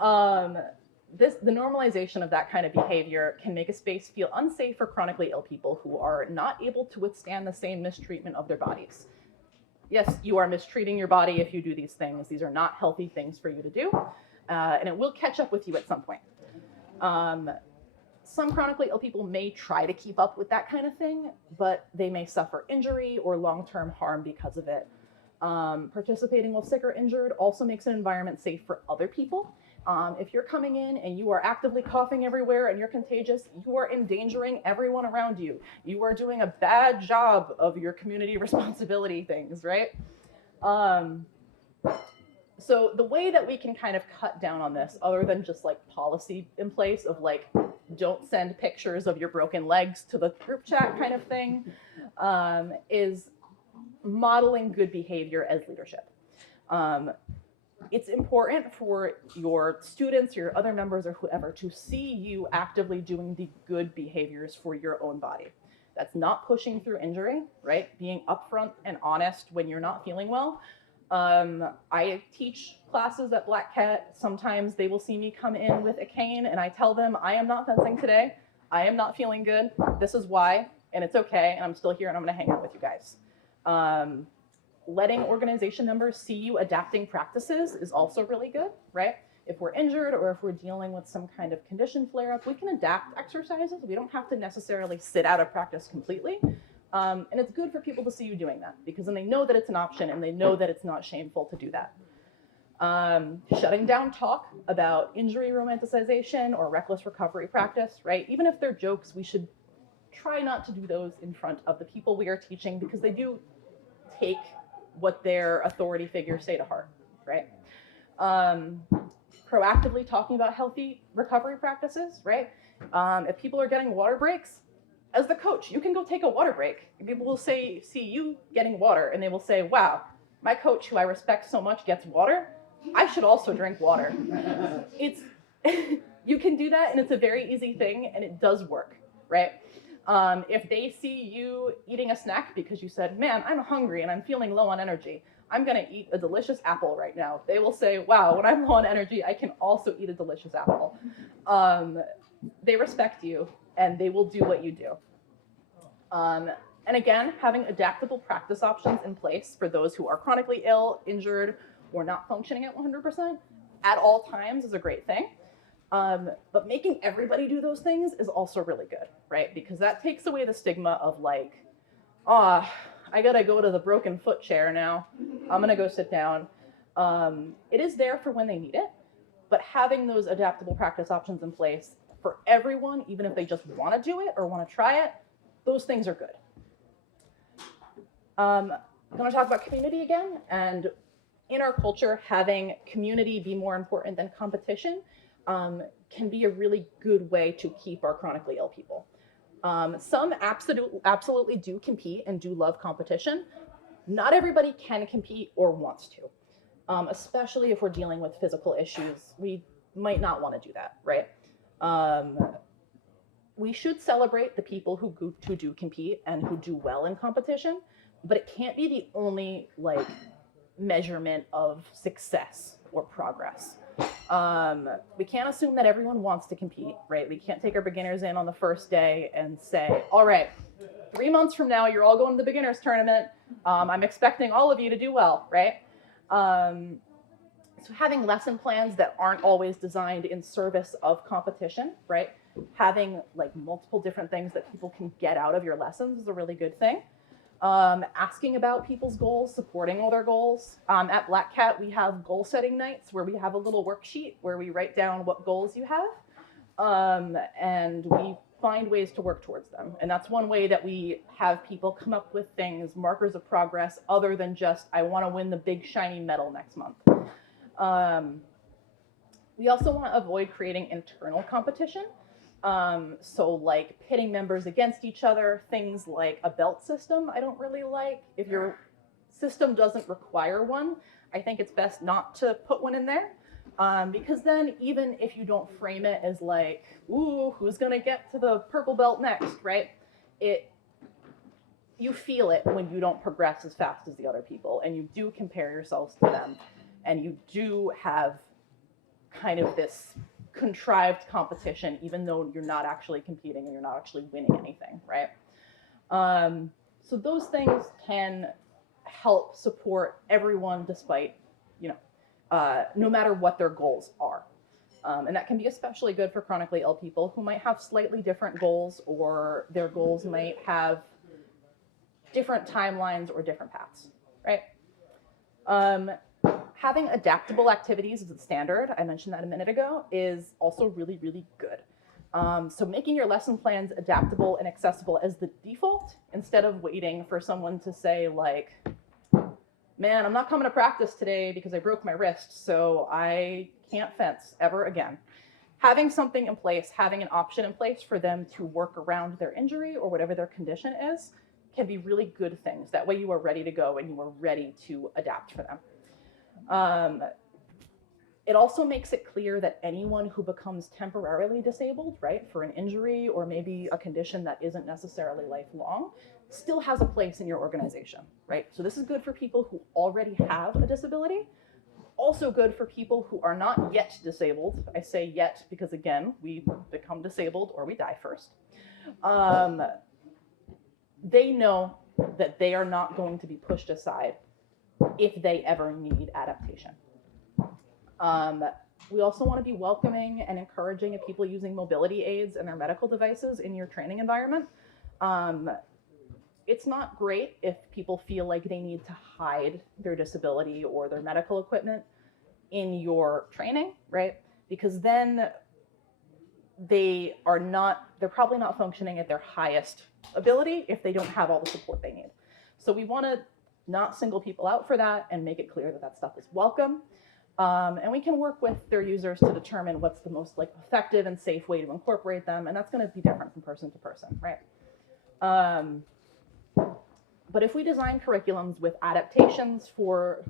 The normalization of that kind of behavior can make a space feel unsafe for chronically ill people who are not able to withstand the same mistreatment of their bodies. Yes, you are mistreating your body if you do these things. These are not healthy things for you to do, and it will catch up with you at some point. Some chronically ill people may try to keep up with that kind of thing, but they may suffer injury or long-term harm because of it. Participating while sick or injured also makes an environment safe for other people. If you're coming in and you are actively coughing everywhere and you're contagious, you are endangering everyone around you. You are doing a bad job of your community responsibility things, right? So the way that we can kind of cut down on this, other than just like policy in place of like, don't send pictures of your broken legs to the group chat kind of thing, is modeling good behavior as leadership. It's important for your students, your other members, or whoever to see you actively doing the good behaviors for your own body. That's not pushing through injury, right? Being upfront and honest when you're not feeling well. I teach classes at Black Cat. Sometimes they will see me come in with a cane and I tell them, I am not fencing today. I am not feeling good. This is why, and it's okay. And I'm still here and I'm gonna hang out with you guys. Letting organization members see you adapting practices is also really good, right? If we're injured or if we're dealing with some kind of condition flare-up, we can adapt exercises. We don't have to necessarily sit out of practice completely. And it's good for people to see you doing that because then they know that it's an option and they know that it's not shameful to do that. Shutting down talk about injury romanticization or reckless recovery practice, right? Even if they're jokes, we should try not to do those in front of the people we are teaching because they do take what their authority figures say to heart, right? Proactively talking about healthy recovery practices, right? If people are getting water breaks, as the coach, you can go take a water break. People will see you getting water and they will say, wow, my coach who I respect so much gets water. I should also drink water. You can do that and it's a very easy thing and it does work, right? If they see you eating a snack because you said, man, I'm hungry and I'm feeling low on energy, I'm gonna eat a delicious apple right now. They will say, wow, when I'm low on energy, I can also eat a delicious apple. They respect you and they will do what you do. And again, having adaptable practice options in place for those who are chronically ill, injured, or not functioning at 100% at all times is a great thing. But making everybody do those things is also really good, right? Because that takes away the stigma of like, I gotta go to the broken foot chair now. I'm gonna go sit down. It is there for when they need it, but having those adaptable practice options in place for everyone, even if they just wanna do it or wanna try it, those things are good. I'm gonna talk about community again, and in our culture, having community be more important than competition can be a really good way to keep our chronically ill people. Some absolutely do compete and do love competition. Not everybody can compete or wants to, especially if we're dealing with physical issues. We might not want to do that, right? We should celebrate the people who do compete and who do well in competition, but it can't be the only like measurement of success or progress. We can't assume that everyone wants to compete, right? We can't take our beginners in on the first day and say, all right, 3 months from now, you're all going to the beginners tournament. I'm expecting all of you to do well, right? So having lesson plans that aren't always designed in service of competition, right? Having like multiple different things that people can get out of your lessons is a really good thing. Asking about people's goals, supporting all their goals. At Black Cat, we have goal setting nights where we have a little worksheet where we write down what goals you have, and we find ways to work towards them. And that's one way that we have people come up with things, markers of progress, other than just, I want to win the big shiny medal next month. We also want to avoid creating internal competition. So like pitting members against each other, things like a belt system, I don't really like. If your system doesn't require one, I think it's best not to put one in there. Because then even if you don't frame it as like, ooh, who's gonna get to the purple belt next, right? You feel it when you don't progress as fast as the other people, and you do compare yourselves to them, and you do have kind of this contrived competition, even though you're not actually competing and you're not actually winning anything, right? So those things can help support everyone despite, no matter what their goals are. And that can be especially good for chronically ill people who might have slightly different goals, or their goals might have different timelines or different paths, right? Having adaptable activities as a standard, I mentioned that a minute ago, is also really, really good. So making your lesson plans adaptable and accessible as the default, instead of waiting for someone to say like, man, I'm not coming to practice today because I broke my wrist, so I can't fence ever again. Having something in place, having an option in place for them to work around their injury or whatever their condition is, can be really good things. That way you are ready to go and you are ready to adapt for them. It also makes it clear that anyone who becomes temporarily disabled, right, for an injury or maybe a condition that isn't necessarily lifelong, still has a place in your organization, right? So this is good for people who already have a disability, also good for people who are not yet disabled. I say yet because, again, we become disabled or we die first. They know that they are not going to be pushed aside if they ever need adaptation. We also want to be welcoming and encouraging of people using mobility aids and their medical devices in your training environment. It's not great if people feel like they need to hide their disability or their medical equipment in your training, right? Because then they're probably not functioning at their highest ability if they don't have all the support they need. So we want to not single people out for that and make it clear that that stuff is welcome. And we can work with their users to determine what's the most effective and safe way to incorporate them. And that's going to be different from person to person, right? But if we design curriculums with adaptations for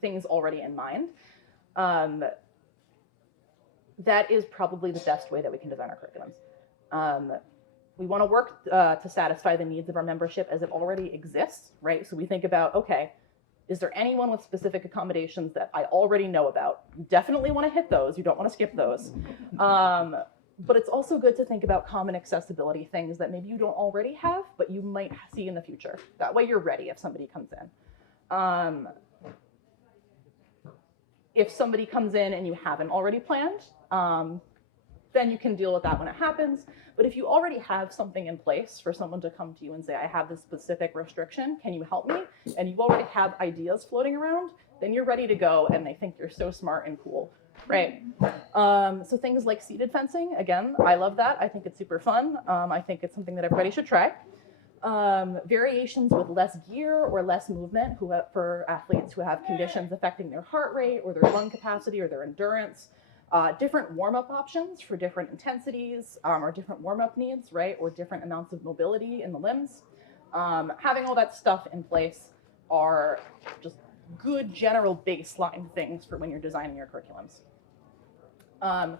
things already in mind, that is probably the best way that we can design our curriculums. We want to work to satisfy the needs of our membership as it already exists, right? So we think about, okay, is there anyone with specific accommodations that I already know about? You definitely want to hit those. You don't want to skip those. But it's also good to think about common accessibility things that maybe you don't already have, but you might see in the future. That way you're ready if somebody comes in. If somebody comes in and you haven't already planned, then you can deal with that when it happens. But if you already have something in place for someone to come to you and say, I have this specific restriction, can you help me? And you already have ideas floating around, then you're ready to go and they think you're so smart and cool, right? So things like seated fencing, again, I love that. I think it's super fun. I think it's something that everybody should try. Variations with less gear or less movement for athletes who have conditions affecting their heart rate or their lung capacity or their endurance. different warm-up options for different intensities or different warm-up needs, right? Or different amounts of mobility in the limbs. Having all that stuff in place are just good general baseline things for when you're designing your curriculums. A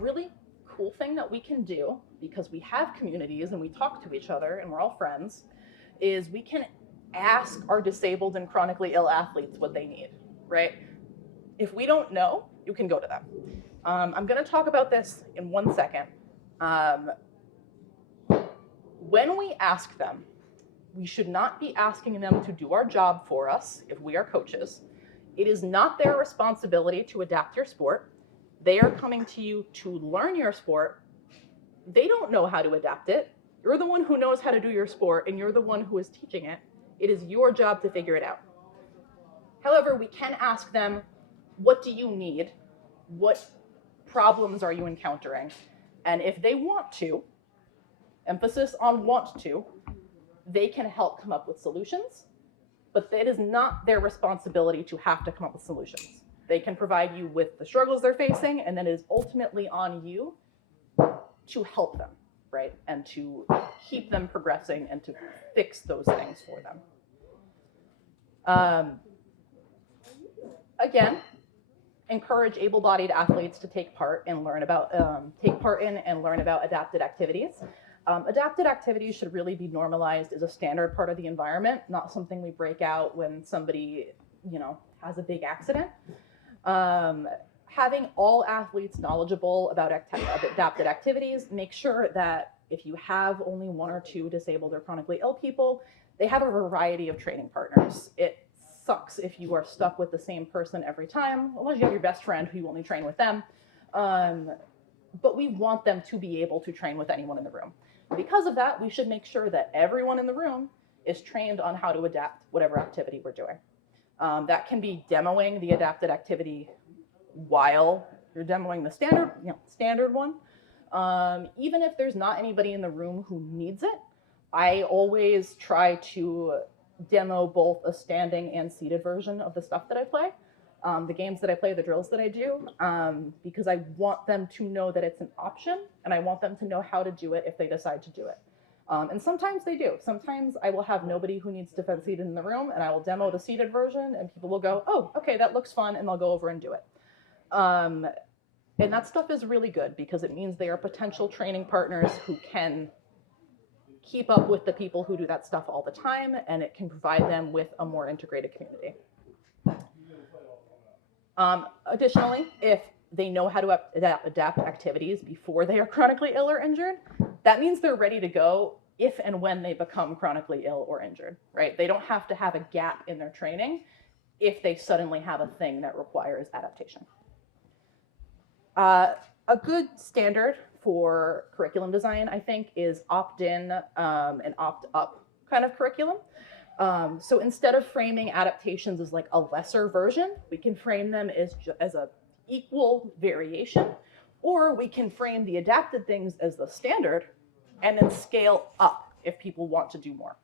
really cool thing that we can do, because we have communities and we talk to each other and we're all friends, is we can ask our disabled and chronically ill athletes what they need, right? If we don't know, you can go to them. I'm going to talk about this in 1 second. When we ask them, we should not be asking them to do our job for us if we are coaches. It is not their responsibility to adapt your sport. They are coming to you to learn your sport. They don't know how to adapt it. You're the one who knows how to do your sport, and you're the one who is teaching it. It is your job to figure it out. However, we can ask them, what do you need? What problems are you encountering? And if they want to, emphasis on want to, they can help come up with solutions, but it is not their responsibility to have to come up with solutions. They can provide you with the struggles they're facing, and then it is ultimately on you to help them, right? And to keep them progressing and to fix those things for them. Again, encourage able-bodied athletes to take part in and learn about adapted activities. Adapted activities should really be normalized as a standard part of the environment, not something we break out when somebody, has a big accident. Having all athletes knowledgeable about adapted activities, make sure that if you have only 1 or 2 disabled or chronically ill people, they have a variety of training partners. It sucks if you are stuck with the same person every time, unless you have your best friend who you only train with them. But we want them to be able to train with anyone in the room. Because of that, we should make sure that everyone in the room is trained on how to adapt whatever activity we're doing. That can be demoing the adapted activity while you're demoing the standard one. Even if there's not anybody in the room who needs it, I always try to demo both a standing and seated version of the stuff that I play, the games that I play, the drills that I do, because I want them to know that it's an option, and I want them to know how to do it if they decide to do it. And sometimes they do. Sometimes I will have nobody who needs defense seated in the room, and I will demo the seated version, and people will go, oh, okay, that looks fun, and they'll go over and do it. And that stuff is really good because it means they are potential training partners who can keep up with the people who do that stuff all the time, and it can provide them with a more integrated community. Additionally, if they know how to adapt activities before they are chronically ill or injured, that means they're ready to go if and when they become chronically ill or injured, right? They don't have to have a gap in their training if they suddenly have a thing that requires adaptation. A good standard for curriculum design, I think, is opt-in and opt-up kind of curriculum. So instead of framing adaptations as like a lesser version, we can frame them as a equal variation, or we can frame the adapted things as the standard and then scale up if people want to do more.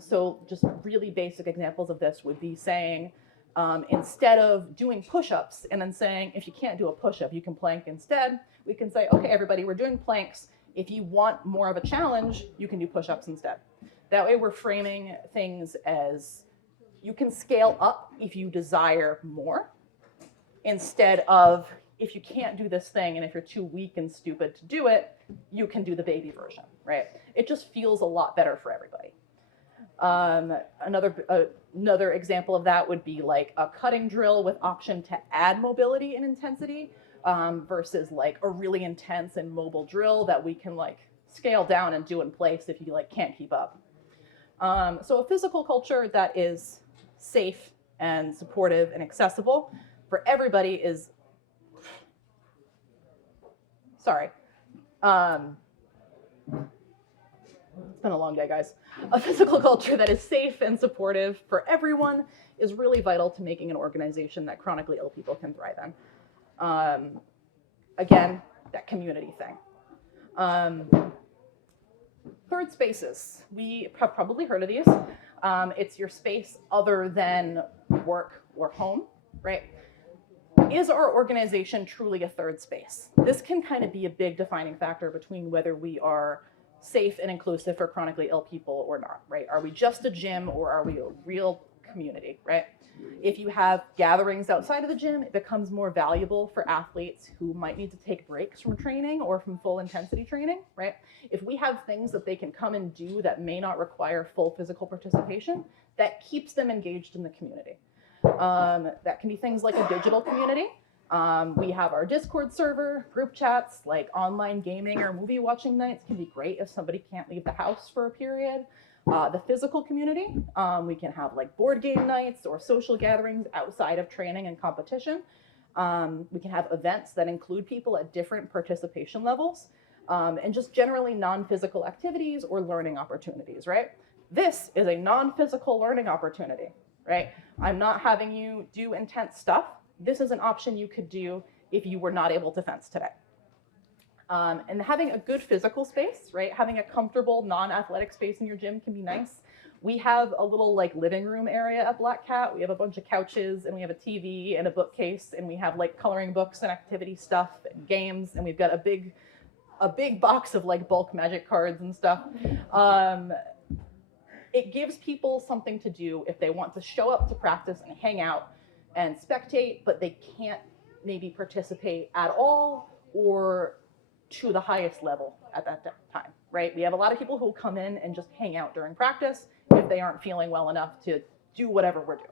So just really basic examples of this would be saying, instead of doing push-ups and then saying, if you can't do a push-up, you can plank instead, we can say, okay, everybody, we're doing planks. If you want more of a challenge, you can do push-ups instead. That way we're framing things as you can scale up if you desire more, instead of if you can't do this thing and if you're too weak and stupid to do it, you can do the baby version, right? It just feels a lot better for everybody. Another example of that would be like a cutting drill with option to add mobility and intensity versus like a really intense and mobile drill that we can like scale down and do in place if you like can't keep up. So a physical culture that is safe and supportive and accessible for everybody is, sorry. It's been a long day, guys. A physical culture that is safe and supportive for everyone is really vital to making an organization that chronically ill people can thrive in. Again, that community thing. Third spaces. We have probably heard of these. It's your space other than work or home, right? Is our organization truly a third space? This can kind of be a big defining factor between whether we are safe and inclusive for chronically ill people or not, right? Are we just a gym or are we a real community, right? If you have gatherings outside of the gym, it becomes more valuable for athletes who might need to take breaks from training or from full intensity training, right? If we have things that they can come and do that may not require full physical participation, that keeps them engaged in the community. That can be things like a digital community. We have our Discord server, group chats, like online gaming or movie watching nights can be great if somebody can't leave the house for a period. The physical community, we can have like board game nights or social gatherings outside of training and competition. We can have events that include people at different participation levels, and just generally non-physical activities or learning opportunities, right? This is a non-physical learning opportunity, right? I'm not having you do intense stuff. This is an option you could do if you were not able to fence today. And having a good physical space, right? Having a comfortable non-athletic space in your gym can be nice. We have a little like living room area at Black Cat. We have a bunch of couches and we have a TV and a bookcase and we have like coloring books and activity stuff and games. And we've got a big box of like bulk magic cards and stuff. It gives people something to do if they want to show up to practice and hang out and spectate, but they can't maybe participate at all or to the highest level at that time, right? We have a lot of people who come in and just hang out during practice if they aren't feeling well enough to do whatever we're doing.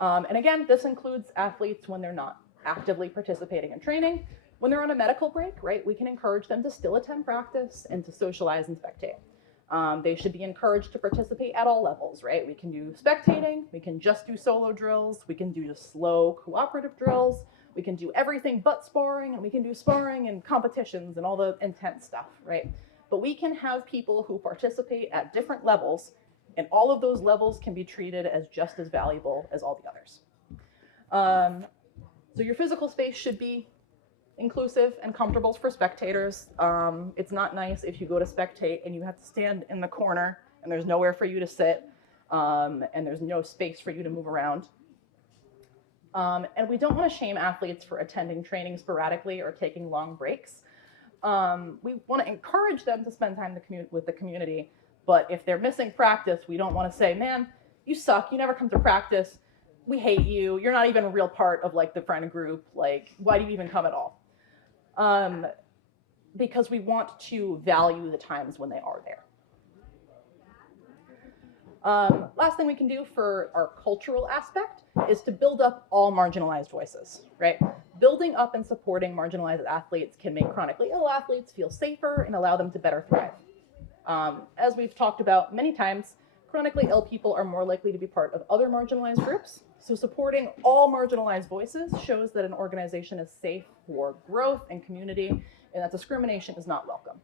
And again, this includes athletes when they're not actively participating in training. When they're on a medical break, right, we can encourage them to still attend practice and to socialize and spectate. They should be encouraged to participate at all levels, right? We can do spectating, we can just do solo drills, we can do just slow cooperative drills, we can do everything but sparring, and we can do sparring and competitions and all the intense stuff, right? But we can have people who participate at different levels, and all of those levels can be treated as just as valuable as all the others. So your physical space should be inclusive and comfortable for spectators. It's not nice if you go to spectate and you have to stand in the corner and there's nowhere for you to sit, and there's no space for you to move around. And we don't want to shame athletes for attending training sporadically or taking long breaks. We want to encourage them to spend time with the community, but if they're missing practice, we don't want to say, man, you suck, you never come to practice, we hate you, you're not even a real part of like the friend group, like why do you even come at all? Because we want to value the times when they are there. Last thing we can do for our cultural aspect is to build up all marginalized voices, right? Building up and supporting marginalized athletes can make chronically ill athletes feel safer and allow them to better thrive. As we've talked about many times, chronically ill people are more likely to be part of other marginalized groups. So supporting all marginalized voices shows that an organization is safe for growth and community and that discrimination is not welcome.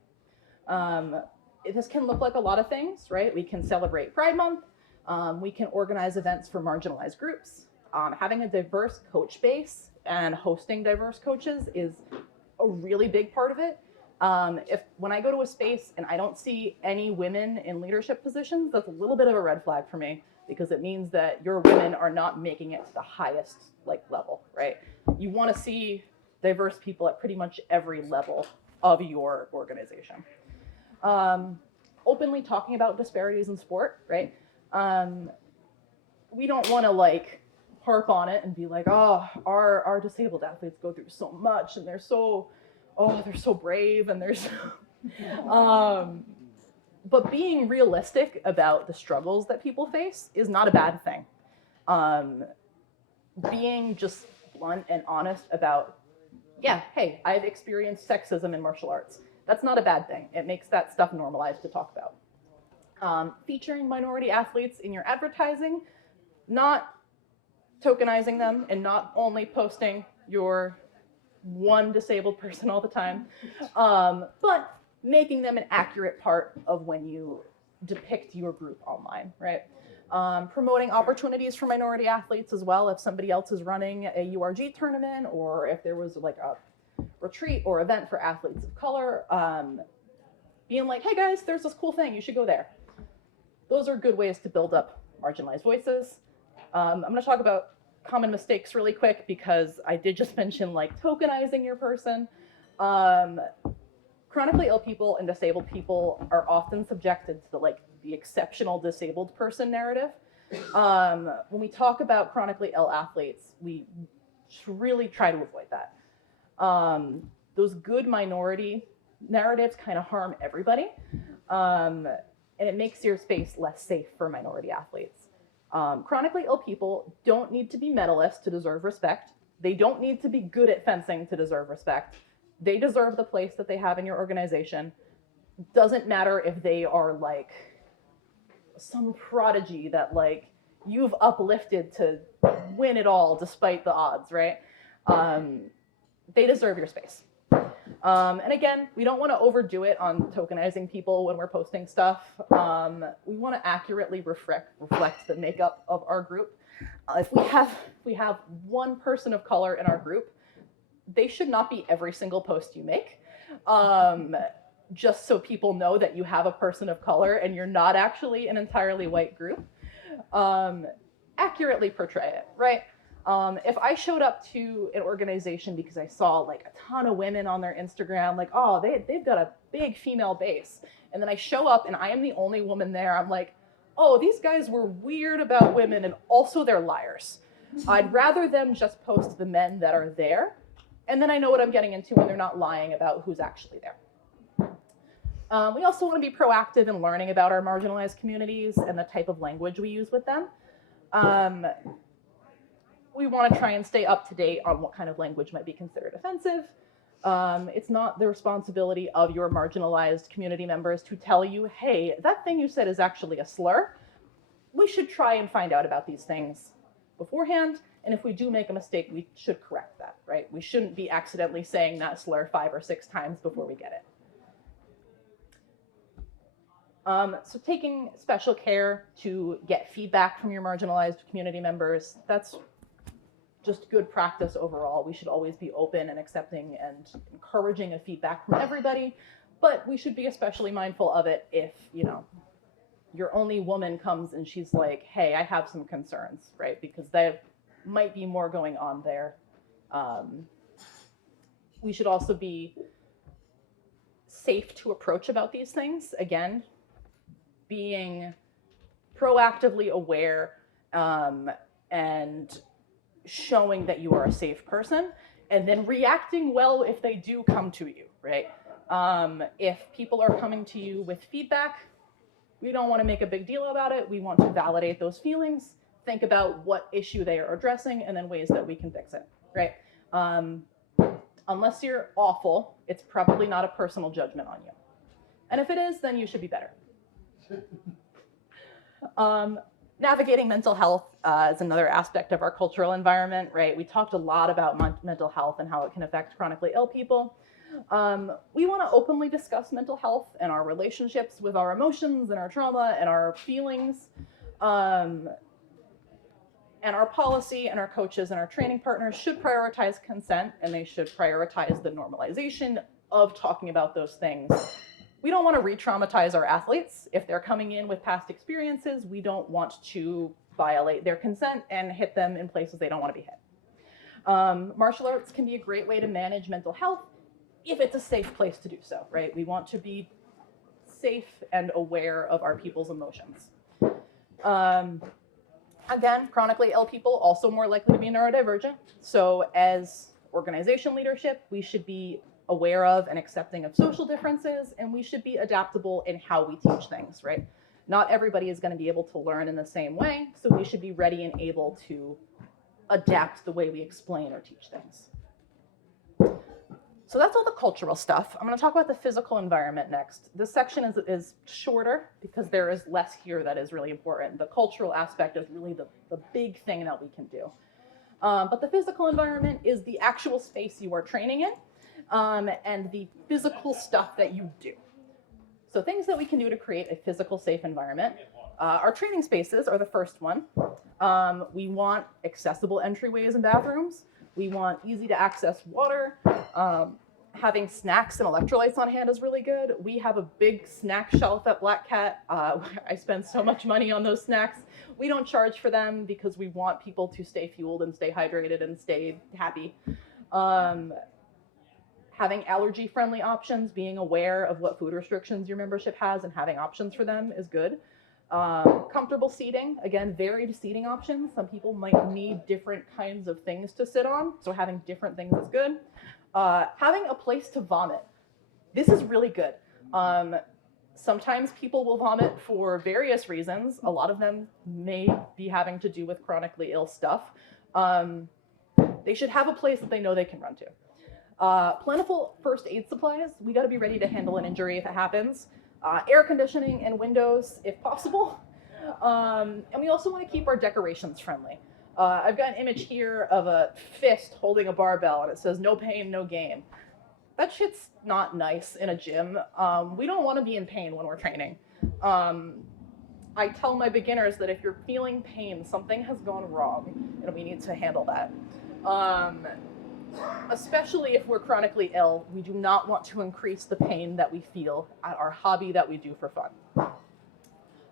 This can look like a lot of things, right? We can celebrate Pride Month. We can organize events for marginalized groups. Having a diverse coach base and hosting diverse coaches is a really big part of it. When I go to a space and I don't see any women in leadership positions, that's a little bit of a red flag for me because it means that your women are not making it to the highest level, right? You want to see diverse people at pretty much every level of your organization. Openly talking about disparities in sport, right? We don't want to harp on it and be like, oh, our disabled athletes go through so much and they're so brave and they're so, but being realistic about the struggles that people face is not a bad thing. Being just blunt and honest about, yeah, hey, I've experienced sexism in martial arts. That's not a bad thing. It makes that stuff normalized to talk about. Featuring minority athletes in your advertising, not tokenizing them and not only posting your one disabled person all the time, but making them an accurate part of when you depict your group online, right? Promoting opportunities for minority athletes as well. If somebody else is running a URG tournament or if there was a retreat or event for athletes of color, being like, hey guys, there's this cool thing, you should go there. Those are good ways to build up marginalized voices. I'm going to talk about common mistakes really quick, because I did just mention like tokenizing your person. Chronically ill people and disabled people are often subjected to the exceptional disabled person narrative. When we talk about chronically ill athletes, we really try to avoid that. Those good minority narratives kind of harm everybody, and it makes your space less safe for minority athletes. Chronically ill people don't need to be medalists to deserve respect. They don't need to be good at fencing to deserve respect. They deserve the place that they have in your organization. Doesn't matter if they are like some prodigy that like you've uplifted to win it all despite the odds, right? They deserve your space. And again, we don't want to overdo it on tokenizing people when we're posting stuff. We want to accurately reflect the makeup of our group. If we have one person of color in our group, they should not be every single post you make, just so people know that you have a person of color and you're not actually an entirely white group. Accurately portray it, right? If I showed up to an organization because I saw like a ton of women on their Instagram, like, oh, they've got a big female base, and then I show up and I am the only woman there, I'm like, oh, these guys were weird about women and also they're liars. I'd rather them just post the men that are there, and then I know what I'm getting into when they're not lying about who's actually there. We also want to be proactive in learning about our marginalized communities and the type of language we use with them. We want to try and stay up to date on what kind of language might be considered offensive. It's not the responsibility of your marginalized community members to tell you, hey, that thing you said is actually a slur. We should try and find out about these things beforehand. And if we do make a mistake, we should correct that, right? We shouldn't be accidentally saying that slur 5 or 6 times before we get it. So taking special care to get feedback from your marginalized community members, that's just good practice overall. We should always be open and accepting and encouraging of feedback from everybody, but we should be especially mindful of it if, you know, your only woman comes and she's like, hey, I have some concerns, right? Because there might be more going on there. We should also be safe to approach about these things. Again, being proactively aware and showing that you are a safe person, and then reacting well if they do come to you, right? If people are coming to you with feedback, we don't want to make a big deal about it. We want to validate those feelings, think about what issue they are addressing, and then ways that we can fix it, right? Unless you're awful, it's probably not a personal judgment on you. And if it is, then you should be better. Navigating mental health is another aspect of our cultural environment, right? We talked a lot about mental health and how it can affect chronically ill people. We want to openly discuss mental health and our relationships with our emotions and our trauma and our feelings. And our policy and our coaches and our training partners should prioritize consent, and they should prioritize the normalization of talking about those things. We don't want to re-traumatize our athletes. If they're coming in with past experiences, we don't want to violate their consent and hit them in places they don't want to be hit. Martial arts can be a great way to manage mental health if it's a safe place to do so, right? We want to be safe and aware of our people's emotions. Again, chronically ill people also more likely to be neurodivergent. So as organization leadership, we should be aware of and accepting of social differences, and we should be adaptable in how we teach things, right? Not everybody is going to be able to learn in the same way, so we should be ready and able to adapt the way we explain or teach things. So that's all the cultural stuff. I'm going to talk about the physical environment next. This section is shorter because there is less here that is really important. The cultural aspect is really the big thing that we can do. But the physical environment is the actual space you are training in. And the physical stuff that you do. So things that we can do to create a physical safe environment. Our training spaces are the first one. We want accessible entryways and bathrooms. We want easy to access water, Having snacks and electrolytes on hand is really good. We have a big snack shelf at Black Cat. I spend so much money on those snacks. We don't charge for them because we want people to stay fueled and stay hydrated and stay happy. Having allergy-friendly options, being aware of what food restrictions your membership has and having options for them is good. Comfortable seating, again, varied seating options. Some people might need different kinds of things to sit on, so having different things is good. Having a place to vomit. This is really good. Sometimes people will vomit for various reasons. A lot of them may be having to do with chronically ill stuff. They should have a place that they know they can run to. Plentiful first aid supplies. We got to be ready to handle an injury if it happens. Air conditioning and windows if possible. And we also want to keep our decorations friendly. I've got an image here of a fist holding a barbell and it says no pain, no gain. That shit's not nice in a gym. We don't want to be in pain when we're training. I tell my beginners that if you're feeling pain, something has gone wrong and we need to handle that. Especially if we're chronically ill, we do not want to increase the pain that we feel at our hobby that we do for fun.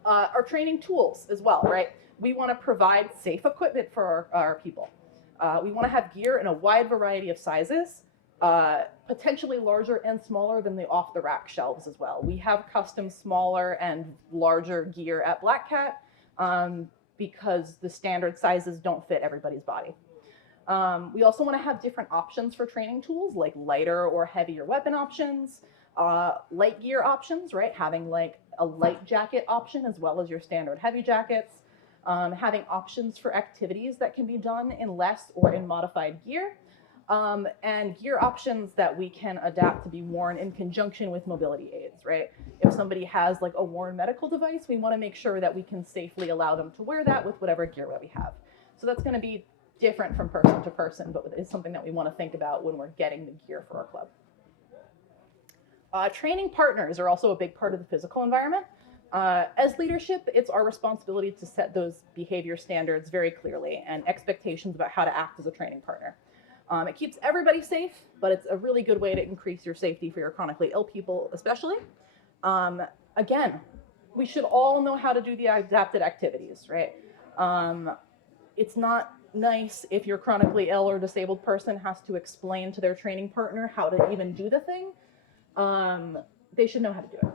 Our training tools as well, right? We want to provide safe equipment for our people. We want to have gear in a wide variety of sizes, potentially larger and smaller than the off-the-rack shelves as well. We have custom smaller and larger gear at Black Cat because the standard sizes don't fit everybody's body. We also want to have different options for training tools, like lighter or heavier weapon options, light gear options, right? Having like a light jacket option as well as your standard heavy jackets. Having options for activities that can be done in less or in modified gear, and gear options that we can adapt to be worn in conjunction with mobility aids, right? If somebody has like a worn medical device, we want to make sure that we can safely allow them to wear that with whatever gear that we have. So that's going to be different from person to person, but it's something that we want to think about when we're getting the gear for our club. Training partners are also a big part of the physical environment. As leadership, it's our responsibility to set those behavior standards very clearly and expectations about how to act as a training partner. It keeps everybody safe, but it's a really good way to increase your safety for your chronically ill people, especially. Again, we should all know how to do the adapted activities, right? It's not nice if your chronically ill or disabled person has to explain to their training partner how to even do the thing. They should know how to do it.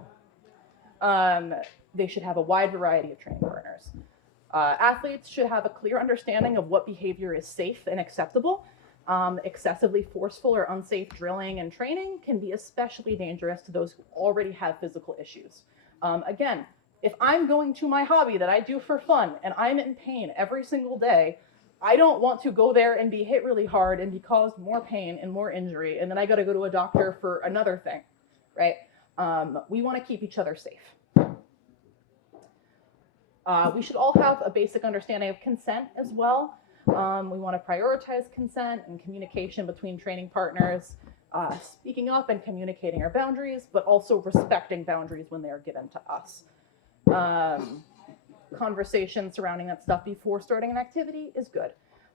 They should have a wide variety of training partners. Athletes should have a clear understanding of what behavior is safe and acceptable. Excessively forceful or unsafe drilling and training can be especially dangerous to those who already have physical issues. Again, if I'm going to my hobby that I do for fun and I'm in pain every single day, I don't want to go there and be hit really hard and be caused more pain and more injury, and then I got to go to a doctor for another thing, right? We want to keep each other safe. We should all have a basic understanding of consent as well. We want to prioritize consent and communication between training partners, speaking up and communicating our boundaries, but also respecting boundaries when they are given to us. Conversation surrounding that stuff before starting an activity is good.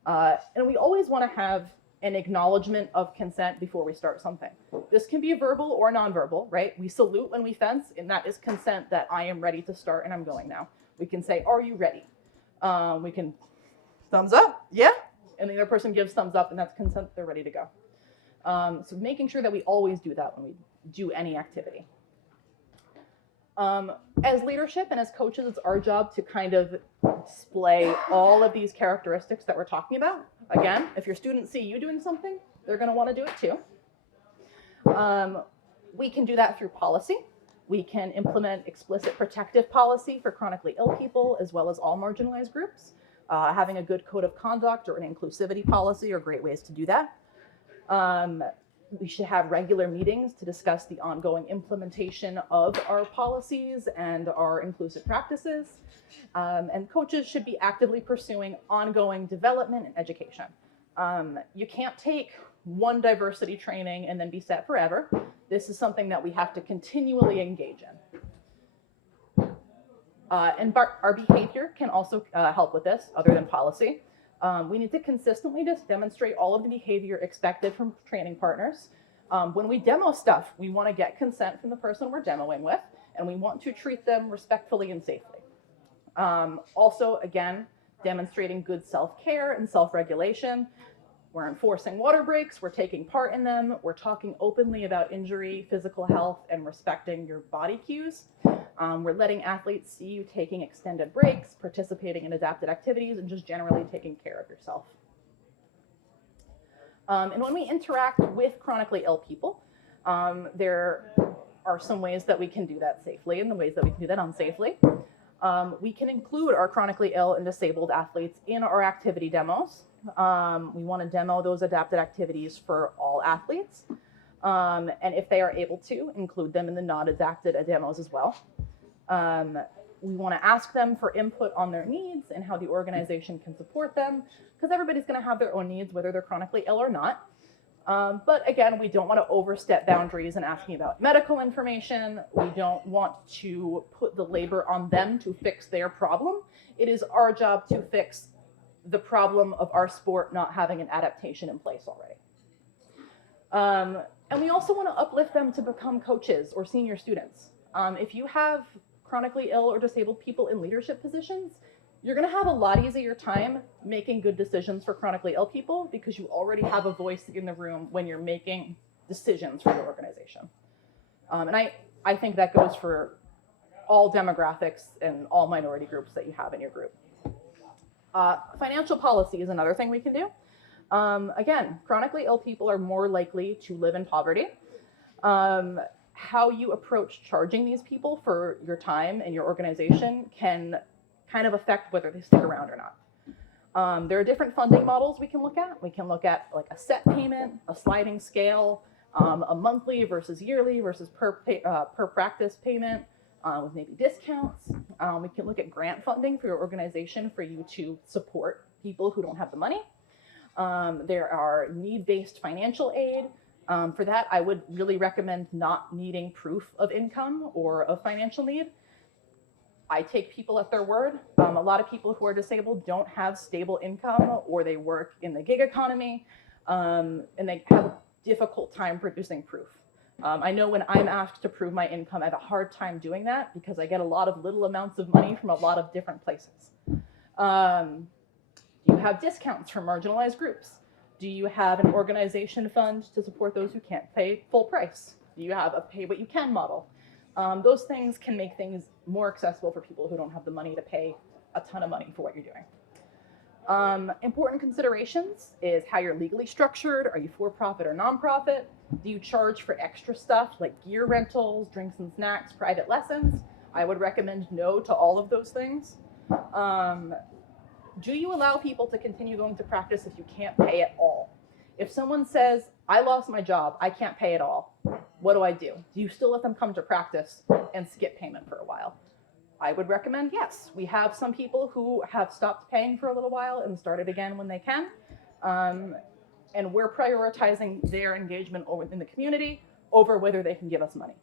And we always want to have an acknowledgement of consent before we start something. This can be verbal or nonverbal, right? We salute when we fence, and that is consent that I am ready to start and I'm going now. We can say, are you ready? We can thumbs up, yeah, and the other person gives thumbs up, and that's consent, they're ready to go. So making sure that we always do that when we do any activity. As leadership and as coaches, it's our job to kind of display all of these characteristics that we're talking about. Again, if your students see you doing something, they're going to want to do it too. We can do that through policy. We can implement explicit protective policy for chronically ill people, as well as all marginalized groups. Having a good code of conduct or an inclusivity policy are great ways to do that. We should have regular meetings to discuss the ongoing implementation of our policies and our inclusive practices. And coaches should be actively pursuing ongoing development and education. You can't take one diversity training and then be set forever. This is something that we have to continually engage in. And our behavior can also help with this, other than policy. We need to consistently just demonstrate all of the behavior expected from training partners. When we demo stuff, we want to get consent from the person we're demoing with, and we want to treat them respectfully and safely. Also, again, demonstrating good self-care and self-regulation. We're enforcing water breaks, we're taking part in them, we're talking openly about injury, physical health, and respecting your body cues. We're letting athletes see you taking extended breaks, participating in adapted activities, and just generally taking care of yourself. And when we interact with chronically ill people, there are some ways that we can do that safely and the ways that we can do that unsafely. We can include our chronically ill and disabled athletes in our activity demos. We want to demo those adapted activities for all athletes. And if they are able to, include them in the not adapted demos as well. We want to ask them for input on their needs and how the organization can support them, because everybody's going to have their own needs, whether they're chronically ill or not. But again, we don't want to overstep boundaries in asking about medical information. We don't want to put the labor on them to fix their problem. It is our job to fix the problem of our sport not having an adaptation in place already. And we also want to uplift them to become coaches or senior students. If you have chronically ill or disabled people in leadership positions, you're going to have a lot easier time making good decisions for chronically ill people because you already have a voice in the room when you're making decisions for your organization. And I think that goes for all demographics and all minority groups that you have in your group. Financial policy is another thing we can do. Again, chronically ill people are more likely to live in poverty. How you approach charging these people for your time and your organization can kind of affect whether they stick around or not. There are different funding models we can look at. We can look at like a set payment, a sliding scale, a monthly versus yearly versus per practice payment with maybe discounts. We can look at grant funding for your organization for you to support people who don't have the money. There are need-based financial aid. For that, I would really recommend not needing proof of income or of financial need. I take people at their word. A lot of people who are disabled don't have stable income, or they work in the gig economy, and they have a difficult time producing proof. I know when I'm asked to prove my income, I have a hard time doing that because I get a lot of little amounts of money from a lot of different places. You have discounts for marginalized groups. Do you have an organization fund to support those who can't pay full price? Do you have a pay what you can model? Those things can make things more accessible for people who don't have the money to pay a ton of money for what you're doing. Important considerations is how you're legally structured. Are you for-profit or nonprofit? Do you charge for extra stuff like gear rentals, drinks and snacks, private lessons? I would recommend no to all of those things. Do you allow people to continue going to practice if you can't pay at all? If someone says, I lost my job, I can't pay at all, what do? Do you still let them come to practice and skip payment for a while? I would recommend yes. We have some people who have stopped paying for a little while and started again when they can. And we're prioritizing their engagement in the community over whether they can give us money.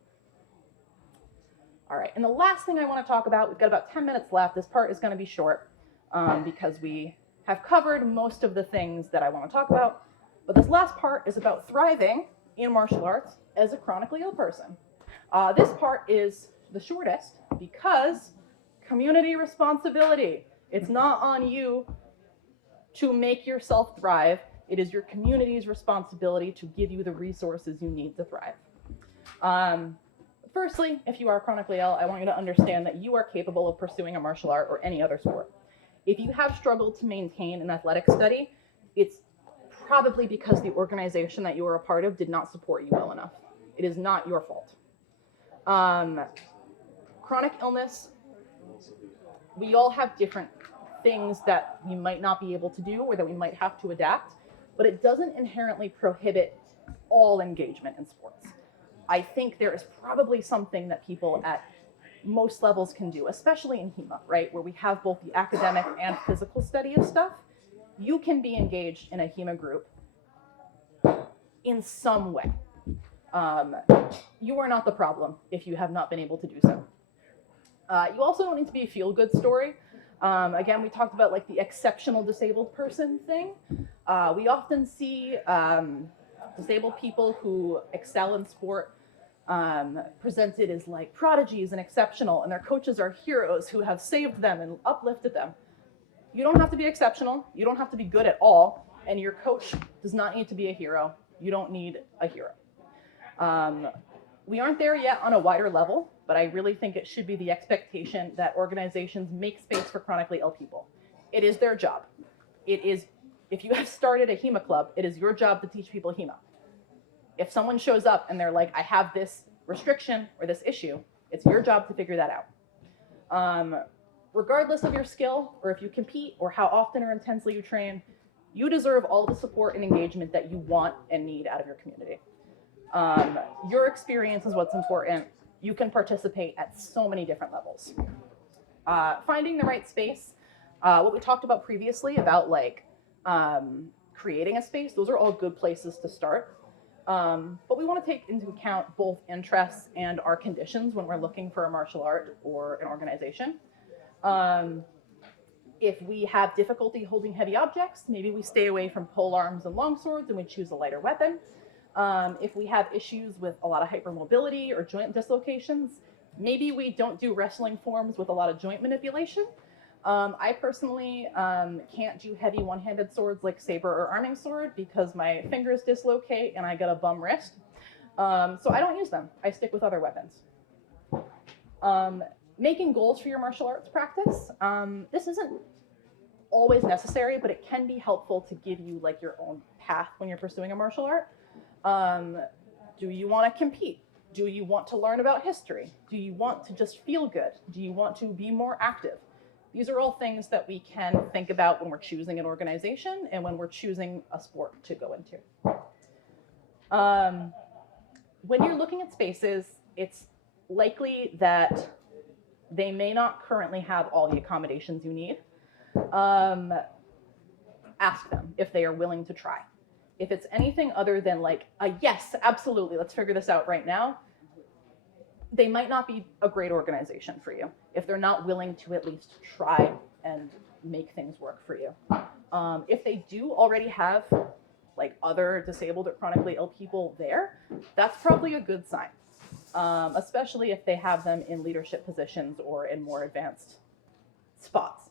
All right, and the last thing I want to talk about, we've got about 10 minutes left. This part is going to be short because we have covered most of the things that I want to talk about. But this last part is about thriving in martial arts as a chronically ill person. This part is the shortest because community responsibility. It's not on you to make yourself thrive. It is your community's responsibility to give you the resources you need to thrive. Firstly, if you are chronically ill, I want you to understand that you are capable of pursuing a martial art or any other sport. If you have struggled to maintain an athletic study, it's probably because the organization that you are a part of did not support you well enough. It is not your fault. Chronic illness, we all have different things that we might not be able to do or that we might have to adapt, but it doesn't inherently prohibit all engagement in sports. I think there is probably something that people at most levels can do, especially in HEMA, right, where we have both the academic and physical study of stuff. You can be engaged in a HEMA group in some way. You are not the problem if you have not been able to do so. You also don't need to be a feel-good story. Again, we talked about like the exceptional disabled person thing. We often see disabled people who excel in sport presented as like prodigies and exceptional, and their coaches are heroes who have saved them and uplifted them. You don't have to be exceptional. You don't have to be good at all. And your coach does not need to be a hero. You don't need a hero. We aren't there yet on a wider level, but I really think it should be the expectation that organizations make space for chronically ill people. It is their job. It is, if you have started a HEMA club, it is your job to teach people HEMA. If someone shows up and they're like, I have this restriction or this issue, it's your job to figure that out. Regardless of your skill, or if you compete, or how often or intensely you train, you deserve all the support and engagement that you want and need out of your community. Your experience is what's important. You can participate at so many different levels. Finding the right space, what we talked about previously about like creating a space, those are all good places to start. But we want to take into account both interests and our conditions when we're looking for a martial art or an organization. If we have difficulty holding heavy objects, maybe we stay away from pole arms and longswords and we choose a lighter weapon. If we have issues with a lot of hypermobility or joint dislocations, maybe we don't do wrestling forms with a lot of joint manipulation. I personally can't do heavy one-handed swords like saber or arming sword because my fingers dislocate and I get a bum wrist. So I don't use them. I stick with other weapons. Making goals for your martial arts practice. This isn't always necessary, but it can be helpful to give you like your own path when you're pursuing a martial art. Do you want to compete? Do you want to learn about history? Do you want to just feel good? Do you want to be more active? These are all things that we can think about when we're choosing an organization and when we're choosing a sport to go into. When you're looking at spaces, it's likely that they may not currently have all the accommodations you need. Ask them if they are willing to try. If it's anything other than like, yes, absolutely, let's figure this out right now, they might not be a great organization for you if they're not willing to at least try and make things work for you. If they do already have like other disabled or chronically ill people there, that's probably a good sign, especially if they have them in leadership positions or in more advanced spots.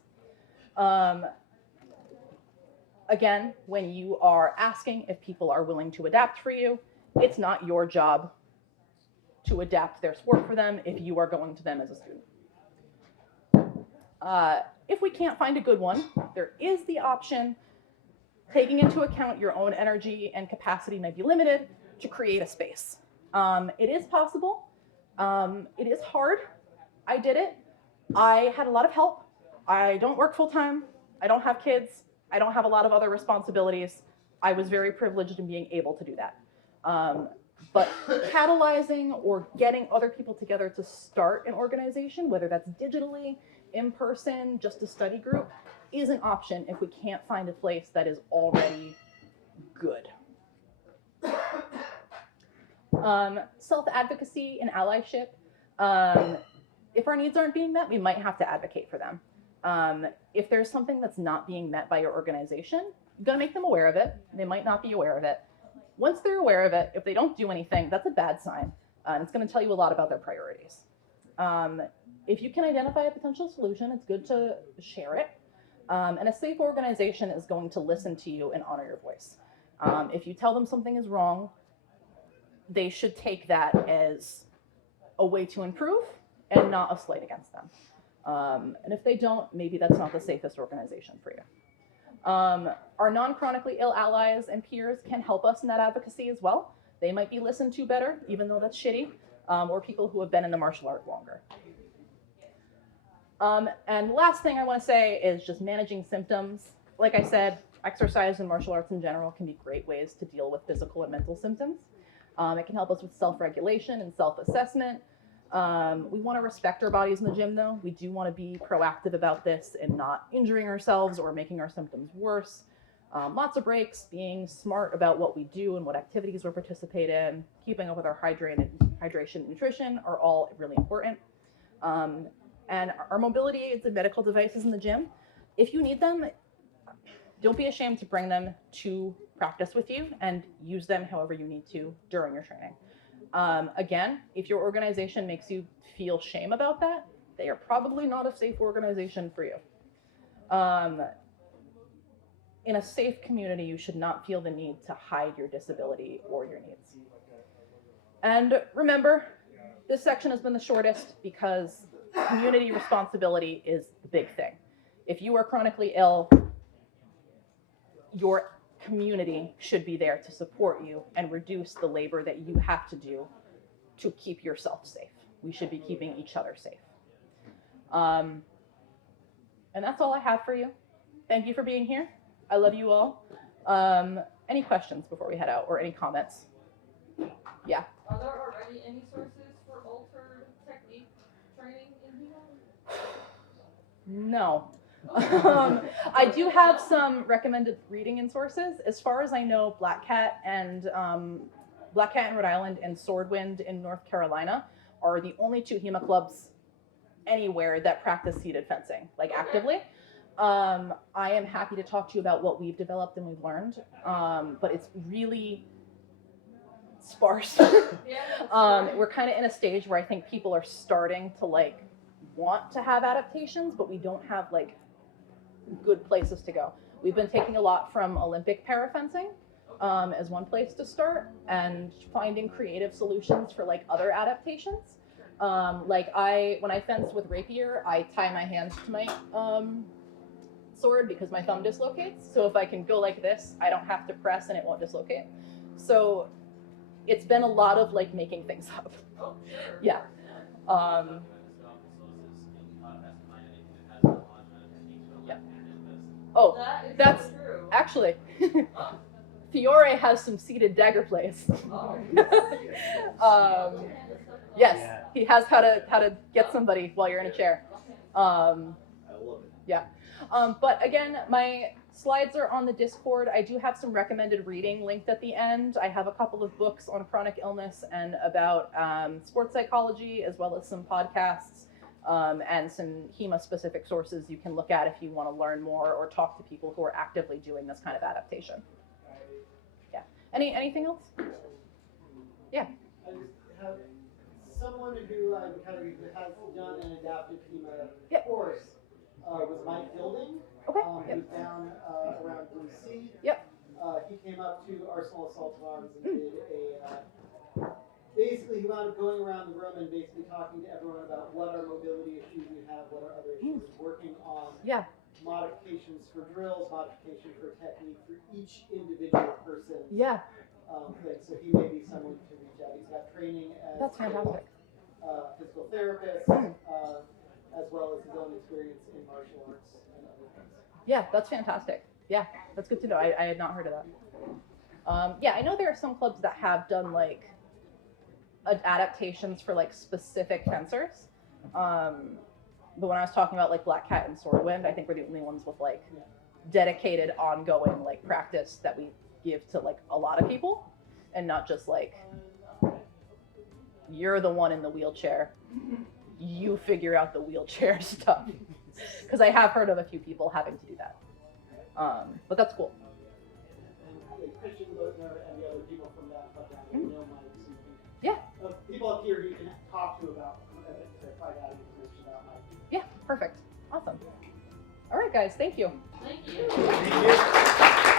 Again, when you are asking if people are willing to adapt for you, it's not your job to adapt their sport for them if you are going to them as a student. If we can't find a good one, there is the option, taking into account your own energy and capacity might be limited, to create a space. It is possible. It is hard. I did it. I had a lot of help. I don't work full time. I don't have kids. I don't have a lot of other responsibilities. I was very privileged in being able to do that. But catalyzing or getting other people together to start an organization, whether that's digitally, in person, just a study group, is an option if we can't find a place that is already good. Self-advocacy and allyship. If our needs aren't being met, we might have to advocate for them. If there's something that's not being met by your organization, you're gonna make them aware of it. They might not be aware of it. Once they're aware of it, if they don't do anything, that's a bad sign. And it's gonna tell you a lot about their priorities. If you can identify a potential solution, it's good to share it. And a safe organization is going to listen to you and honor your voice. If you tell them something is wrong, they should take that as a way to improve and not a slight against them. And if they don't, maybe that's not the safest organization for you. Our non-chronically ill allies and peers can help us in that advocacy as well. They might be listened to better, even though that's shitty, or people who have been in the martial art longer. And last thing I want to say is just managing symptoms. Like I said, exercise and martial arts in general can be great ways to deal with physical and mental symptoms. It can help us with self-regulation and self-assessment. We want to respect our bodies in the gym, though. We do want to be proactive about this and not injuring ourselves or making our symptoms worse. Lots of breaks, being smart about what we do and what activities we participate in, keeping up with our hydration and nutrition are all really important. And our mobility aids and medical devices in the gym, if you need them, don't be ashamed to bring them to practice with you and use them however you need to during your training. Again, if your organization makes you feel shame about that, they are probably not a safe organization for you. In a safe community, you should not feel the need to hide your disability or your needs. And remember, this section has been the shortest because community responsibility is the big thing. If you are chronically ill, your community should be there to support you and reduce the labor that you have to do to keep yourself safe. We should be keeping each other safe. And that's all I have for you. Thank you for being here. I love you all. Any questions before we head out, or any comments? Yeah. Are there already any sources for altered technique training in HEMA? No. I do have some recommended reading and sources. As far as I know, Black Cat in Rhode Island and Swordwind in North Carolina are the only two HEMA clubs anywhere that practice seated fencing, like actively. I am happy to talk to you about what we've developed and we've learned, but it's really sparse. We're kind of in a stage where I think people are starting to like want to have adaptations, but we don't have like good places to go. We've been taking a lot from Olympic parafencing as one place to start, and finding creative solutions for like other adaptations. When I fence with rapier, I tie my hands to my sword because my thumb dislocates. So if I can go like this, I don't have to press and it won't dislocate. So it's been a lot of like making things up. Oh, sure. Yeah. Yeah. Oh, that's so true. actually Fiore has some seated dagger plays. Oh. Yes, he has how to get somebody while you're in a chair. I love it. Yeah. But again, my slides are on the Discord. I do have some recommended reading linked at the end. I have a couple of books on chronic illness and about sports psychology, as well as some podcasts and some HEMA-specific sources you can look at if you want to learn more or talk to people who are actively doing this kind of adaptation. Yeah. Anything else? Yeah. I just have someone who I kind of has done an adaptive HEMA course. Was Mike Gilding. Okay. He was down around DC. Yep. He came up to Arsenal Assault Arms and did basically he wound up going around the room and basically talking to everyone about what are mobility issues we have, what are other issues, working on modifications for drills, modification for technique for each individual person. Yeah. So he may be someone to reach out. He's got training as That's fantastic. a physical therapist, as well as his own experience in martial arts and other things. Yeah, that's fantastic. Yeah, that's good to know. I had not heard of that. Yeah, I know there are some clubs that have done like adaptations for like specific fencers. But when I was talking about like Black Cat and Swordwind, I think we're the only ones with like dedicated, ongoing like practice that we give to like a lot of people, and not just like you're the one in the wheelchair. You figure out the wheelchair stuff, because I have heard of a few people having to do that. But that's cool. And Christian Lutner and the other people from that club down there know Mike, so you can, Yeah. people up here you can talk to about to find out information about Mike. Yeah, perfect. Awesome. All right, guys, thank you. Thank you. Thank you.